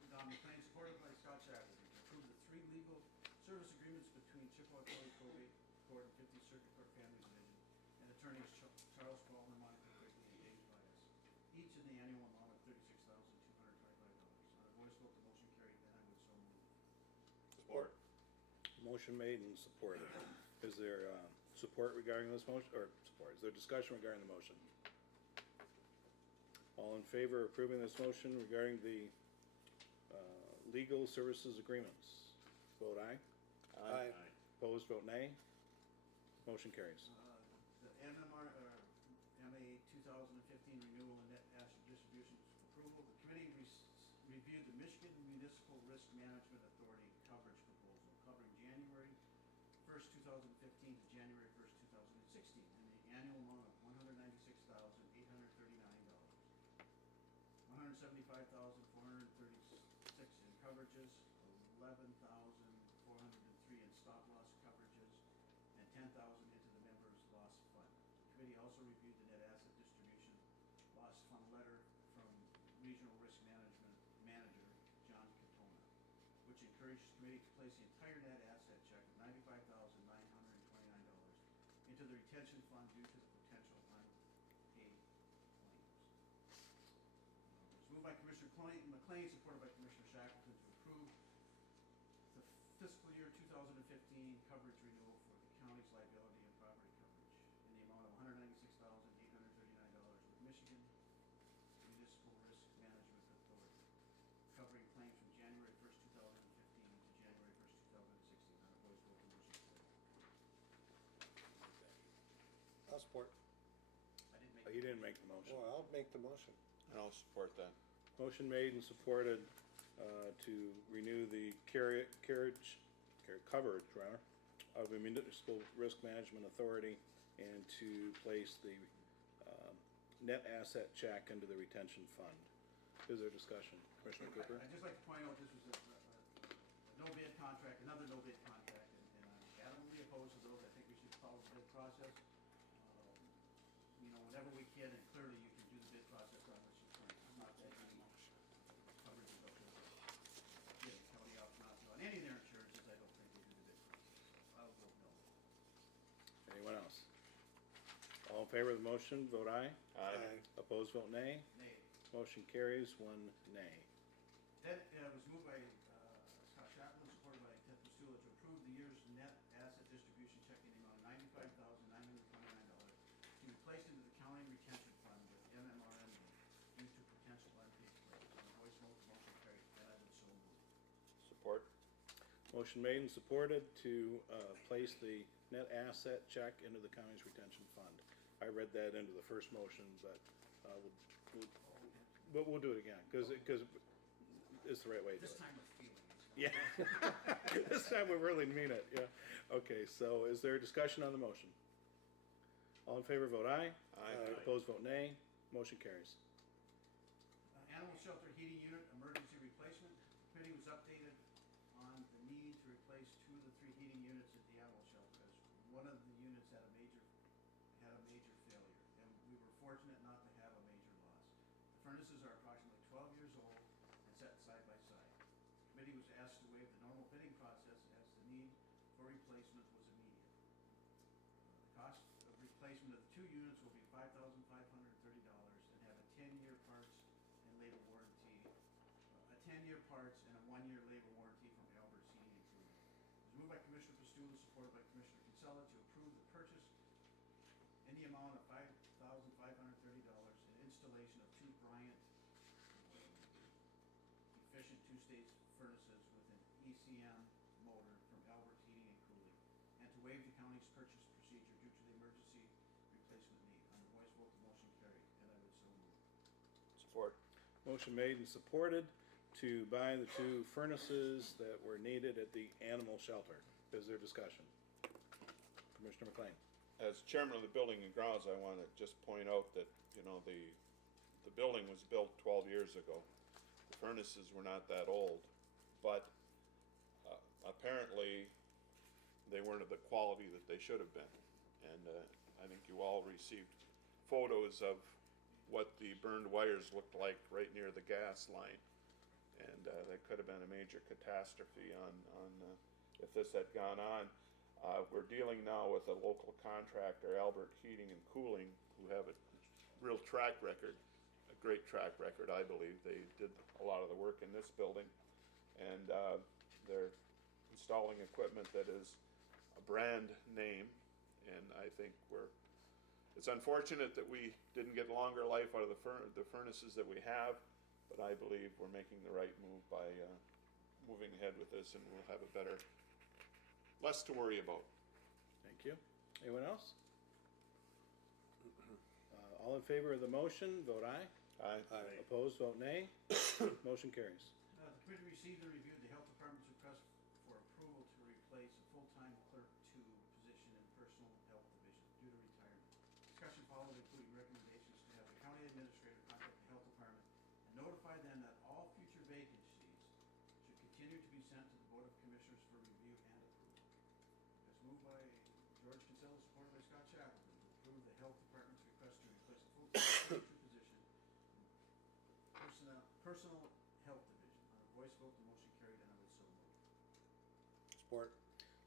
Don McLean, supported by Scott Shackleton, to approve the 3 legal service agreements between Chippewa County Probate Court and 50th Circuit Court Family Division and attorneys Charles Palmer, Monica Quigley, and James Bias, each in the annual amount of $36,225. On a voice vote, the motion carried, then I would so move. Support. Motion made and supported. Is there support regarding this motion, or support, is there discussion regarding the motion? All in favor of approving this motion regarding the legal services agreements? Vote aye. Aye. Opposed, vote nay. Motion carries. The MMR, MA 2015 renewal and net asset distribution approval. The committee reviewed the Michigan Municipal Risk Management Authority coverage proposal covering January 1st, 2015 to January 1st, 2016, and the annual amount of $196,839. $175,436 in coverages, $11,403 in stop loss coverages, and $10,000 into the members' loss fund. The committee also reviewed the net asset distribution loss fund letter from Regional Risk Management Manager John Katona, which encouraged the committee to place the entire net asset check of $95,929 into the retention fund due to the potential unpaid claims. It was moved by Commissioner McLean, supported by Commissioner Shackleton, to approve the fiscal year 2015 coverage renewal for the county's liability and property coverage in the amount of $196,839 with Michigan Municipal Risk Management Authority, covering claims from January 1st, 2015 to January 1st, 2016. On a voice vote, the motion carried. I'll support. I didn't make. You didn't make the motion. Well, I'll make the motion. And I'll support that. Motion made and supported to renew the coverage of the Municipal Risk Management Authority and to place the net asset check into the retention fund. Is there discussion? Commissioner Cooper? I'd just like to point out this was a no bid contract, another no bid contract, and I'm adamantly opposed to those. I think we should follow the bid process. Whenever we can, and clearly you can do the bid process on which you can. I'm not that any coverages up there. Yeah, county off not to. On any of their insurances, I don't think they do the bid process, so I'll vote no. Anyone else? All in favor of the motion, vote aye. Aye. Opposed, vote nay. Nay. Motion carries, 1 nay. Then it was moved by Scott Chaplin, supported by Ted Pustula, to approve the year's net asset distribution check in the amount of $95,929 to be placed into the county retention fund with MMRM due to potential unpaid claims. On a voice vote, the motion carried, and I would so move. Support. Motion made and supported to place the net asset check into the county's retention fund. I read that into the first motion, but we'll do it again, because it's the right way to do This it. time with feelings. Yeah. This time we really mean it, yeah. Okay, so is there discussion on the motion? All in favor, vote aye. Aye. Opposed, vote nay. Motion carries. animal shelter heating unit emergency replacement. Committee was updated on the need to replace 2 of the 3 heating units at the animal shelter, as one of the units had a major failure, and we were fortunate not to have a major loss. The furnaces are approximately 12 years old and set side by side. The committee was asked to waive the normal bidding process as the need for replacement was immediate. The cost of replacement of the 2 units will be $5,530 and have a 10-year parts and labor warranty, a 10-year parts and a 1-year labor warranty from Albert's Heating and Cooling. It was moved by Commissioner Pastula, supported by Commissioner Kinsella, to approve the purchase in the amount of $5,530 and installation of 2 Bryant efficient 2-stage furnaces with an ECM motor from Albert's Heating and Cooling, and to waive the county's purchase procedure due to the emergency replacement need. On the voice vote, the motion carried, and I would so move. Support. Motion made and supported to buy the 2 furnaces that were needed at the animal shelter. Is there discussion? Commissioner McLean. As chairman of the Building and Grounds, I want to just point out that, you know, the building was built 12 years ago. The furnaces were not that old, but apparently they weren't of the quality that they should have been. And I think you all received photos of what the burned wires looked like right near the gas line. And that could have been a major catastrophe on if this had gone on. We're dealing now with a local contractor, Albert Heating and Cooling, who have a real track record, a great track record, I believe. They did a lot of the work in this building, and they're installing equipment that is a brand name, and I think it's unfortunate that we didn't get longer life out of the furnaces that we have, but I believe we're making the right move by moving ahead with this, and we'll have less to worry about. Thank you. Anyone else? All in favor of the motion, vote aye. Aye. Opposed, vote nay. Motion carries. The committee received and reviewed the health department's request for approval to replace a full-time clerk 2 position in personal health division due to retirement. Discussion followed, including recommendations to have the county administrator contact the health department and notify them that all future vacancies should continue to be sent to the Board of Commissioners for review and approval. It's moved by George Kinsella, supported by Scott Shackleton, to approve the health department's request to replace a full-time clerk 2 position in personal health division. On a voice vote, the motion carried, and I would so move. Support.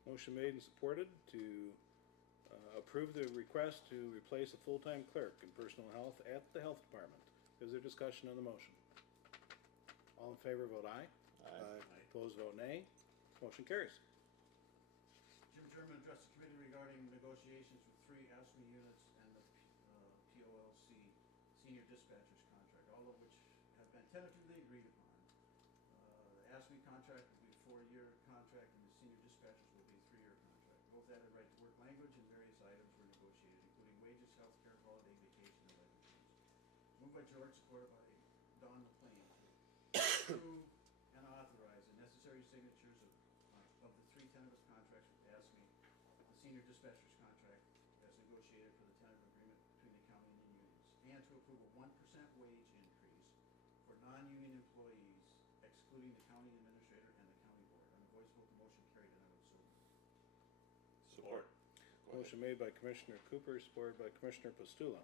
Motion made and supported to approve the request to replace a full-time clerk in personal health at the health department. Is there discussion on the motion? All in favor, vote aye. Aye. Opposed, vote nay. Motion carries. Jim German addressed the committee regarding negotiations with 3 ASME units and the POLC senior dispatchers contract, all of which have been tentatively agreed upon. The ASME contract will be a 4-year contract, and the senior dispatchers will be a 3-year contract. Both added right to work language, and various items were negotiated, including wages, health care, holiday, vacation, and other things. Moved by George, supported by Don McLean, to approve and authorize the necessary signatures of the 3 tentative contracts with ASME, the senior dispatchers contract as negotiated for the tentative agreement between the county and the unions, and to approve a 1% wage increase for non-union employees, excluding the county administrator and the county board. On the voice vote, the motion carried, and I would so move. Support. Motion made by Commissioner Cooper, supported by Commissioner Pastula,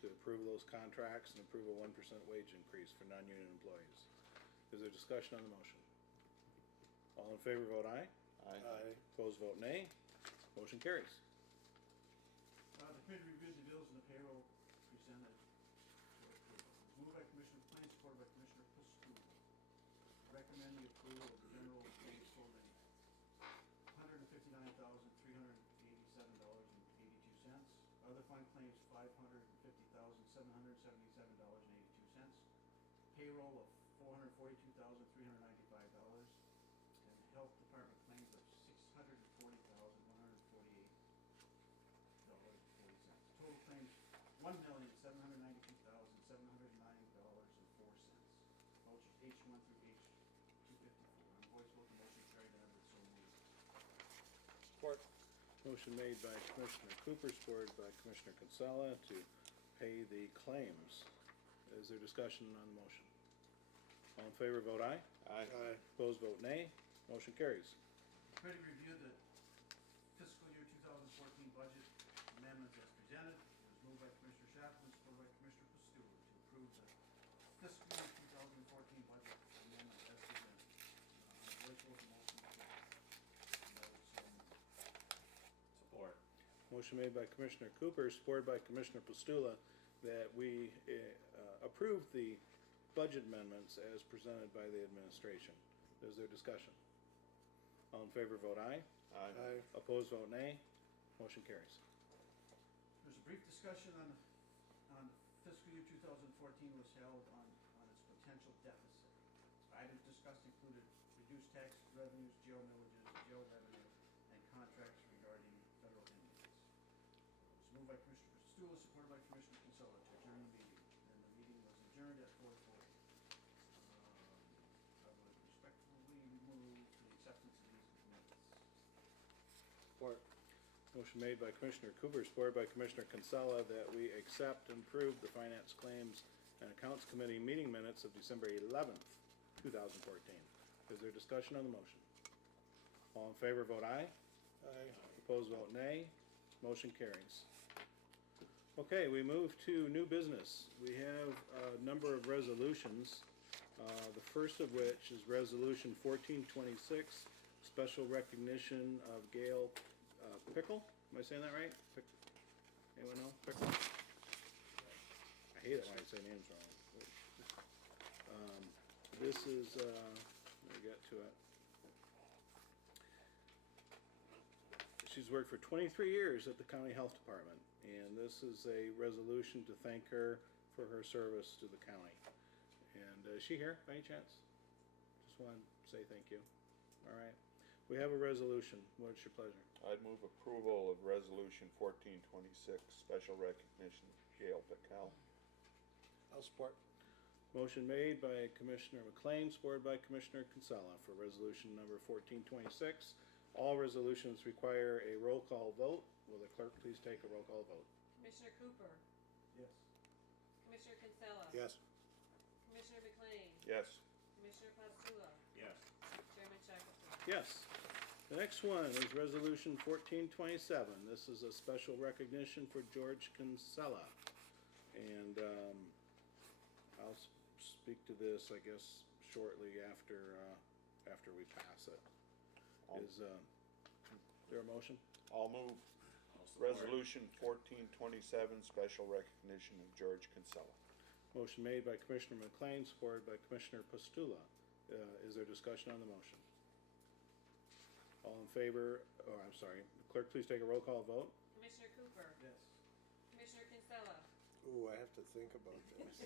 to approve those contracts and approve a 1% wage increase for non-union employees. Is there discussion on the motion? All in favor, vote aye. Aye. Opposed, vote nay. Motion carries. The committee reviewed the bills and the payroll presented for approval. It was moved by Commissioner McLean, supported by Commissioner Pastula. Recommend the approval of the general claims totaling $159,387.82. Other fund claims $550,777.82. Payroll of $442,395, and health department claims of $640,148.40. Total claims $1,792,709.04. Vouchers H1 through H254. On the voice vote, the motion carried, and I would so move. Support. Motion made by Commissioner Cooper, supported by Commissioner Kinsella, to pay the claims. Is there discussion on the motion? All in favor, vote aye. Aye. Opposed, vote nay. Motion carries. Committee review the fiscal year 2014 budget amendments as presented. It was moved by Commissioner Shapman, supported by Commissioner Pastula to approve the fiscal year 2014 budget amendment as presented. Voice vote motion carries. And I would so move. Support. Motion made by Commissioner Cooper, supported by Commissioner Pastula, that we approve the budget amendments as presented by the administration. Is there discussion? All in favor, vote aye. Aye. Opposed, vote nay. Motion carries. There's a brief discussion on fiscal year 2014 was held on its potential deficit. Items discussed included reduced tax revenues, jail millages, jail revenue, and contracts regarding federal inmates. It was moved by Commissioner Pastula, supported by Commissioner Kinsella to adjourn the meeting. And the meeting was adjourned at 4:40. I would respectfully move to the acceptance of these minutes. Support. Motion made by Commissioner Cooper, supported by Commissioner Kinsella, that we accept and approve the Finance Claims and Accounts Committee meeting minutes of December 11th, 2014. Is there discussion on the motion? All in favor, vote aye. Aye. Opposed, vote nay. Motion carries. Okay, we move to new business. We have a number of resolutions, the first of which is Resolution 1426, special recognition of Gail Pickle. Am I saying that right? Anyone know? Pickle? I hate it when I say names wrong. This is, let me get to it. She's worked for 23 years at the County Health Department, and this is a resolution to thank her for her service to the county. And is she here by any chance? Just want to say thank you. All right. We have a resolution. What's your pleasure? I'd move approval of Resolution 1426, special recognition of Gail Pickell. I'll support. Motion made by Commissioner McLean, supported by Commissioner Kinsella for resolution number 1426. All resolutions require a roll call vote. Will the clerk please take a roll call vote? Commissioner Cooper, Yes. Commissioner Kinsella. Yes. Commissioner McLean, Yes. Commissioner Pastula, Yes. Chairman Shackleton. Yes. The next one is resolution 1427. This is a special recognition for George Kinsella. And I'll speak to this, I guess, shortly after we pass it. Is there a motion? I'll move I'll support. Resolution 1427, special recognition of George Kinsella. Motion made by Commissioner McLean, supported by Commissioner Pastula. Is there discussion on the motion? All in favor, I'm sorry, clerk, please take a roll call vote. Commissioner Cooper, Yes. Commissioner Kinsella, Ooh, I have to think about this.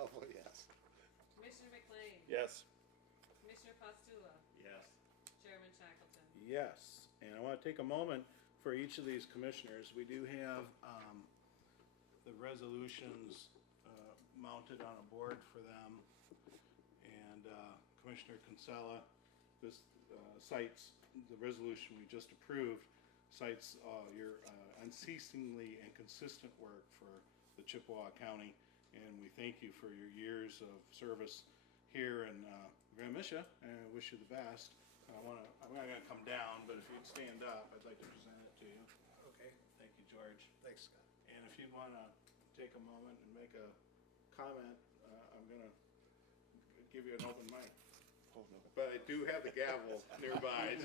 Oh, yes. Commissioner McLean, Yes. Commissioner Pastula, Yes. Chairman Shackleton. Yes, and I want to take a moment for each of these commissioners. We do have the resolutions mounted on a board for them. And Commissioner Kinsella, this cites, the resolution we just approved, cites your unceasingly and consistent work for the Chippewa County. And we thank you for your years of service here, and we're gonna miss you, and wish you the best. I'm not gonna come down, but if you'd stand up, I'd like to present it to you. Okay. Thank you, George. Thanks, Scott. And if you'd wanna take a moment and make a comment, I'm gonna give you an open mic. Oh, no. But I do have the gavel nearby.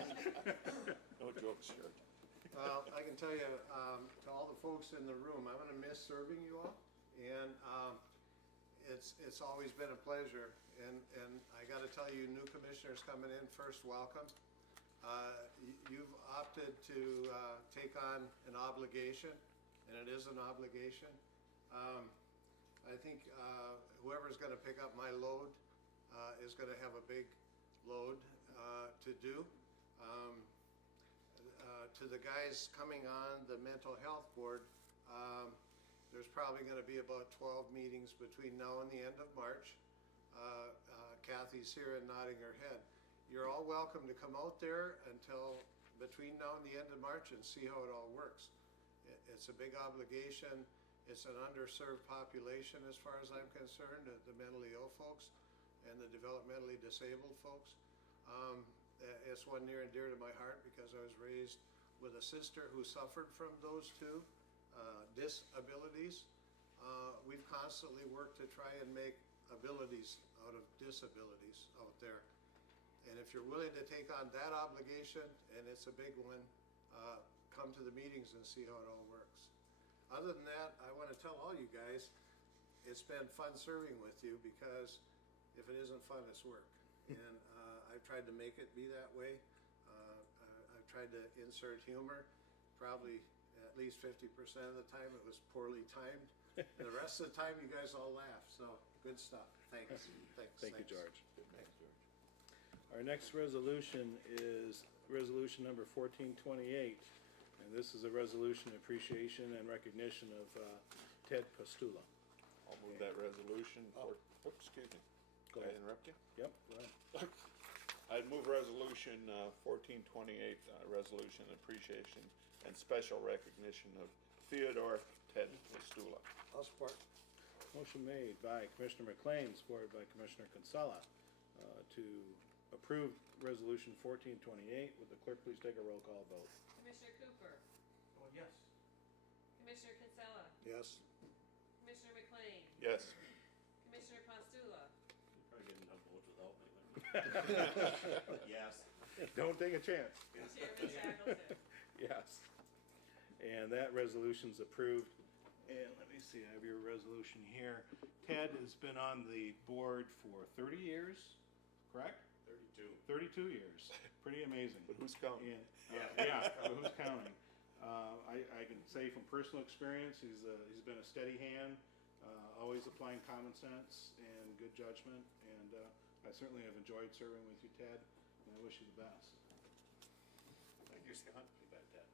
No jokes here. Well, I can tell you, to all the folks in the room, I'm gonna miss serving you all, and it's always been a pleasure. And I gotta tell you, new commissioners coming in, first, welcome. You've opted to take on an obligation, and it is an obligation. I think whoever's gonna pick up my load is gonna have a big load to do. To the guys coming on the mental health board, there's probably gonna be about 12 meetings between now and the end of March. Kathy's here and nodding her head. You're all welcome to come out there until between now and the end of March and see how it all works. It's a big obligation, It's an underserved population as far as I'm concerned, the mentally ill folks and the developmentally disabled folks. It's one near and dear to my heart because I was raised with a sister who suffered from those two disabilities. We've constantly worked to try and make abilities out of disabilities out there. And if you're willing to take on that obligation, and it's a big one, come to the meetings and see how it all works. Other than that, I want to tell all you guys, it's been fun serving with you because if it isn't fun, it's work. And I've tried to make it be that way. I've tried to insert humor. Probably at least 50% of the time it was poorly timed. And the rest of the time you guys all laugh. So good stuff. Thanks. Thank you, George. Our next resolution is resolution number 1428. And this is a resolution of appreciation and recognition of Ted Pastula. I'll move that resolution for, excuse me. Go Can I ahead. interrupt you? Yep, go ahead. I'd move resolution 1428, resolution of appreciation and special recognition of Theodore Ted Pastula. I'll support. Motion made by Commissioner McLean, supported by Commissioner Kinsella, to approve resolution 1428. Would the clerk please take a roll call vote? Commissioner Cooper, Oh, yes. Commissioner Kinsella, Yes. Commissioner McLean, Yes. Commissioner Pastula, You're probably getting enough votes without me, but yes. Don't take a chance. Chairman Shackleton. Yes. And that resolution's approved. And let me see, I have your resolution here. Ted has been on the board for 30 years, correct? 32 years. Pretty amazing. But who's counting? And, yeah, but who's counting? I can say from personal experience, he's been a steady hand, always applying common sense and good judgment. And I certainly have enjoyed serving with you, Ted, and I wish you the best. Thank you, Scott. You bet, Ted.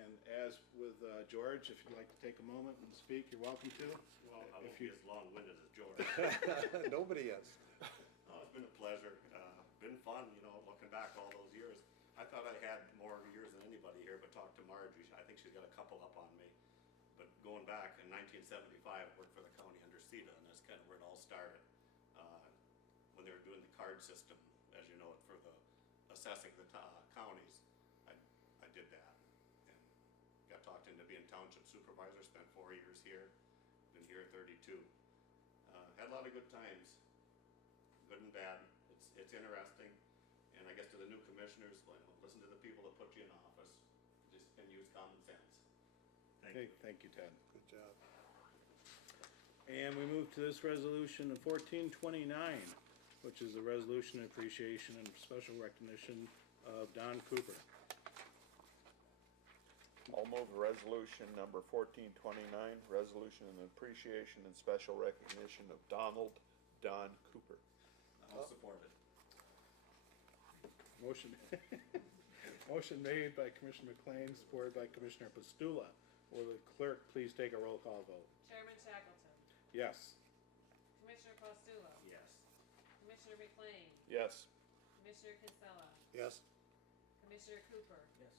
And as with George, if you'd like to take a moment and speak, you're welcome to. Well, I If won't you- be as long-winded as George. Nobody is. Oh, it's been a pleasure. Been fun, looking back all those years. I thought I had more years than anybody here, but talked to Margie. I think she's got a couple up on me. But going back in 1975, I worked for the county under CETA, and that's kind of where it all started. When they were doing the card system, as you know, for the assessing the counties, I did that. And got talked into being township supervisor, spent 4 years here, been here 32. Had a lot of good times, good and bad. It's interesting, and I guess to the new commissioners, listen to the people that put you in office, and use common sense. Thank you. Thank you, Ted. Good job. And we move to this resolution of 1429, which is a resolution of appreciation and special recognition of Don Cooper. I'll move resolution number 1429, resolution of appreciation and special recognition of Don Cooper. I'll support it. Motion, motion made by Commissioner McLean, supported by Commissioner Pastula. Will the clerk please take a roll call vote? Chairman Shackleton, Yes. Commissioner Pastula, Yes. Commissioner McLean, Yes. Commissioner Kinsella, Yes. Commissioner Cooper, Yes.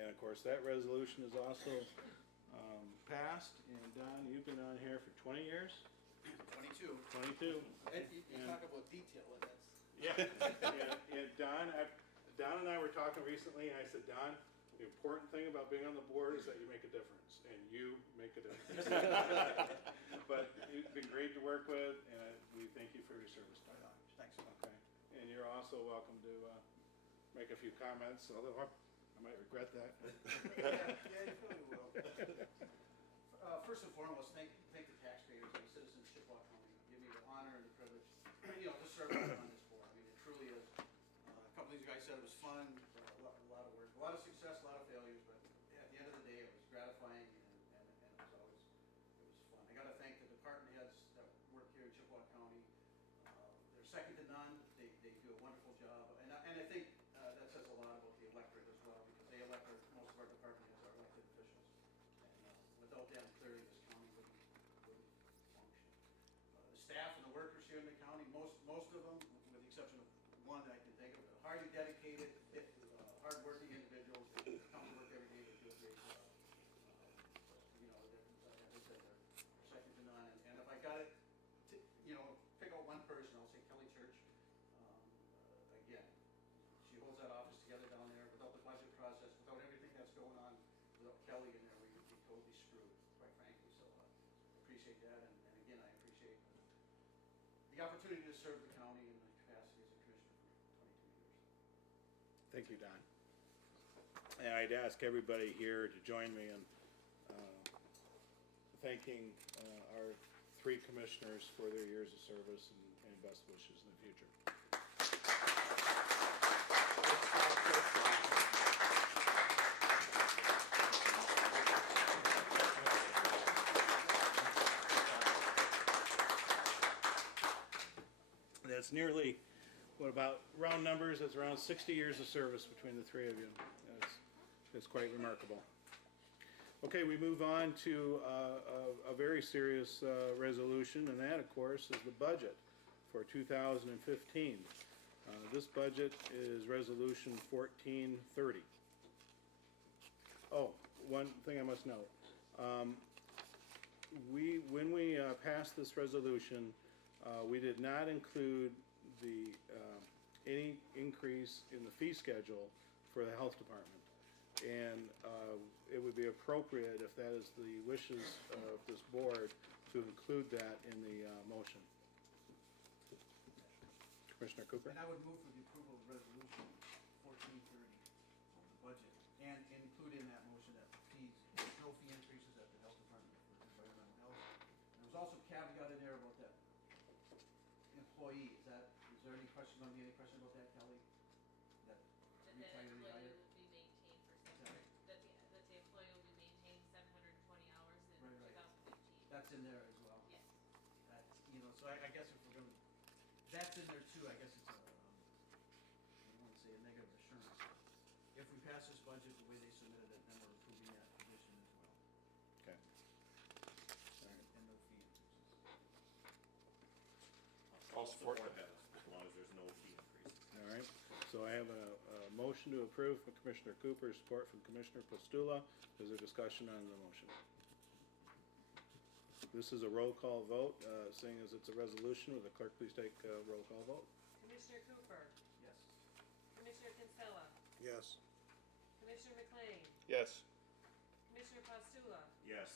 And of course, that resolution is also passed. And Don, you've been on here for 20 years? 22. 22? And you And- talk about detail, and that's. Yeah. And Don and I were talking recently, and I said, Don, the important thing about being on the board is that you make a difference, and you make a difference. But you've been great to work with, and we thank you for your service, Don. Thanks. Okay. And you're also welcome to make a few comments, although I might regret that. Yeah, you probably will. First and foremost, thank the taxpayers and the citizens of Chippewa County. Give me the honor and the privilege, to serve on this board. I mean, it truly is. A couple of these guys said it was fun, a lot of work, a lot of success, a lot of failures, but at the end of the day, it was gratifying and it was fun. I gotta thank the department heads that work here in Chippewa County. They're second to none. They do a wonderful job, and I think that says a lot about the electorate as well, because they elect most of our department heads are elected officials. And without them, clearly this county wouldn't function. The staff and the workers here in the county, most of them, with the exception of one that I can think of, are highly dedicated, hardworking individuals who come to work every day to do a great job. appreciate that, and again, I appreciate the opportunity to serve the county in the capacity as a commissioner for 22 years. Thank you, Don. And I'd ask everybody here to join me in thanking our 3 commissioners for their years of service and best wishes in the future. That's nearly, what about, round numbers, that's around 60 years of service between the 3 of you. It's quite remarkable. Okay, we move on to a very serious resolution, and that, of course, is the budget for 2015. This budget is Resolution 1430. Oh, one thing I must note. When we passed this resolution, we did not include any increase in the fee schedule for the health department. And it would be appropriate, if that is the wishes of this board, to include that in the motion. Commissioner Cooper? And I would move for the approval of resolution 1430 of the budget, and include in that motion that the fees, no fee increases at the health department for environmental health. And there was also caveat in there about that employee. Is there any question, going to be any question about that, Kelly? That That retired employee hire? will be maintained for Exactly. that the employee will be maintained 720 hours in Right. 2015. That's in there as well. Yes. That's, so I guess if we're gonna, that's in there too, I guess it's a, I don't wanna say a negative assurance. If we pass this budget the way they submitted it, then we're approving that position as well, Okay. All right. and no fee increases. I'll support that, that. as long as there's no fee increase. All right, so I have a motion to approve from Commissioner Cooper, support from Commissioner Pastula. Is there discussion on the motion? This is a roll call vote, seeing as it's a resolution. Will the clerk please take a roll call vote? Commissioner Cooper, Yes. Commissioner Kinsella, Yes. Commissioner McLean, Yes. Commissioner Pastula, Yes.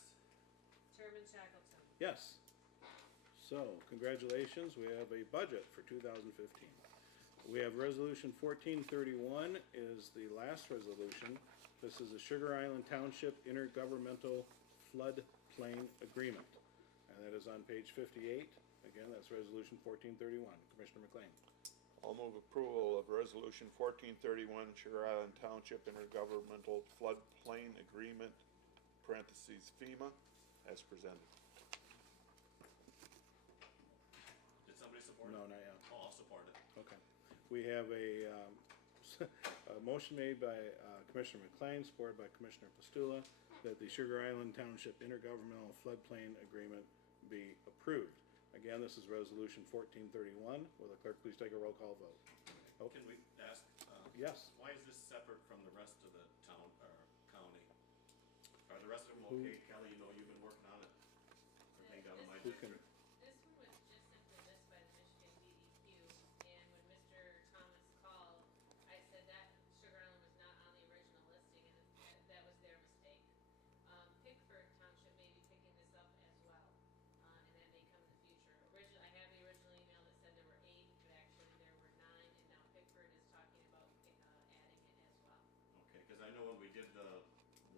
Chairman Shackleton. Yes. So, congratulations, we have a budget for 2015. We have Resolution 1431 is the last resolution. This is the Sugar Island Township Intergovernmental Floodplain Agreement. And that is on page 58. Again, that's Resolution 1431. Commissioner McLean. I'll move approval of Resolution 1431, Sugar Island Township Intergovernmental Floodplain Agreement, parentheses FEMA, as presented. Did somebody support it? No, not yet. Oh, I'll support it. Okay. We have a motion made by Commissioner McLean, supported by Commissioner Pastula, that the Sugar Island Township Intergovernmental Floodplain Agreement be approved. Again, this is Resolution 1431. Will the clerk please take a roll call vote? Oh, Can we ask, yes. why is this separate from the rest of the town, or county? Are the rest of them Who- okay? Kelly, you've been working on it. Everything out of my Who can- district. This one was just simply missed by the Michigan DEQ, and when Mr. Thomas called, I said that Sugar Island was not on the original listing, and that was their mistake. Pickford Township may be picking this up as well, and that may come in the future. I have the original email that said there were 8, but actually there were 9, and now Pickford is talking about adding it as well. Okay, cause I know when we did the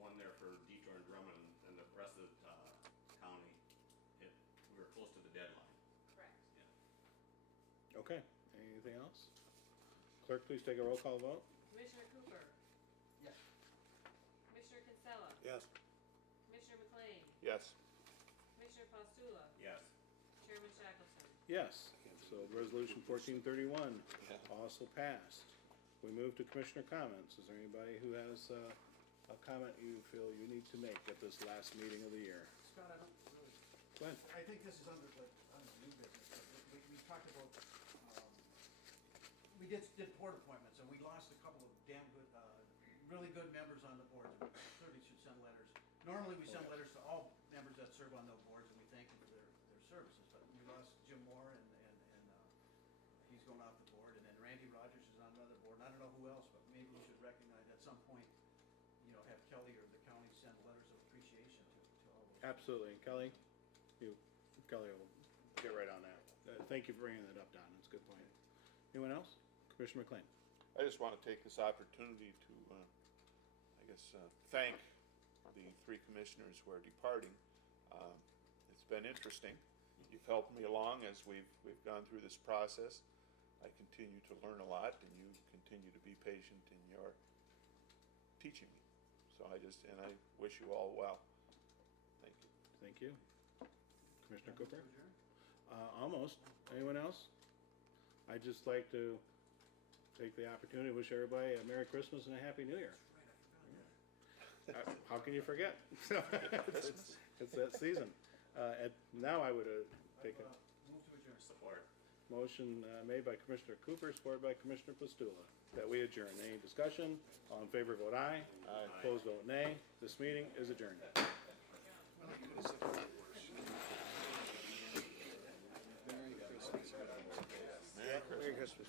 one there for Detour and Drummond and the rest of the, county, we were close to the deadline. Correct. Yeah. Okay. Anything else? Clerk, please take a roll call vote. Commissioner Cooper, Yes. Commissioner Kinsella, Yes. Commissioner McLean, Yes. Commissioner Pastula, Yes. Chairman Shackleton. Yes. So Resolution 1431 also passed. We move to Commissioner comments. Is there anybody who has a comment you feel you need to make at this last meeting of the year? Scott, I don't really, Go ahead. I think this is under new business, but we talked about, we did board appointments, and we lost a couple of damn good, really good members on the boards. We clearly should send letters. Normally, we send letters to all members that serve on those boards, and we thank them for their services, but we lost Jim Moore, and he's going off the board, and then Randy Rogers is on another board, and I don't know who else, but maybe we should recognize at some point, have Kelly or the county send letters of appreciation to all those. Absolutely. Kelly, you. Kelly will get right on that. Thank you for bringing that up, Don, that's a good point. Anyone else? Commissioner McLean? I just want to take this opportunity to, thank the three commissioners who are departing. It's been interesting. You've helped me along as we've gone through this process. I continue to learn a lot, and you continue to be patient in your teaching me. So I wish you all well. Thank you. Thank you. Commissioner Cooper? Almost. Anyone else? I'd just like to take the opportunity to wish everybody a Merry Christmas and a Happy New Year. How can you forget? It's that season. Now I would take a Move to adjourn. Support. motion made by Commissioner Cooper, supported by Commissioner Pastula, that we adjourn. Any discussion? All in favor, vote aye. Aye. Opposed, vote nay. This meeting is adjourned. Merry Christmas.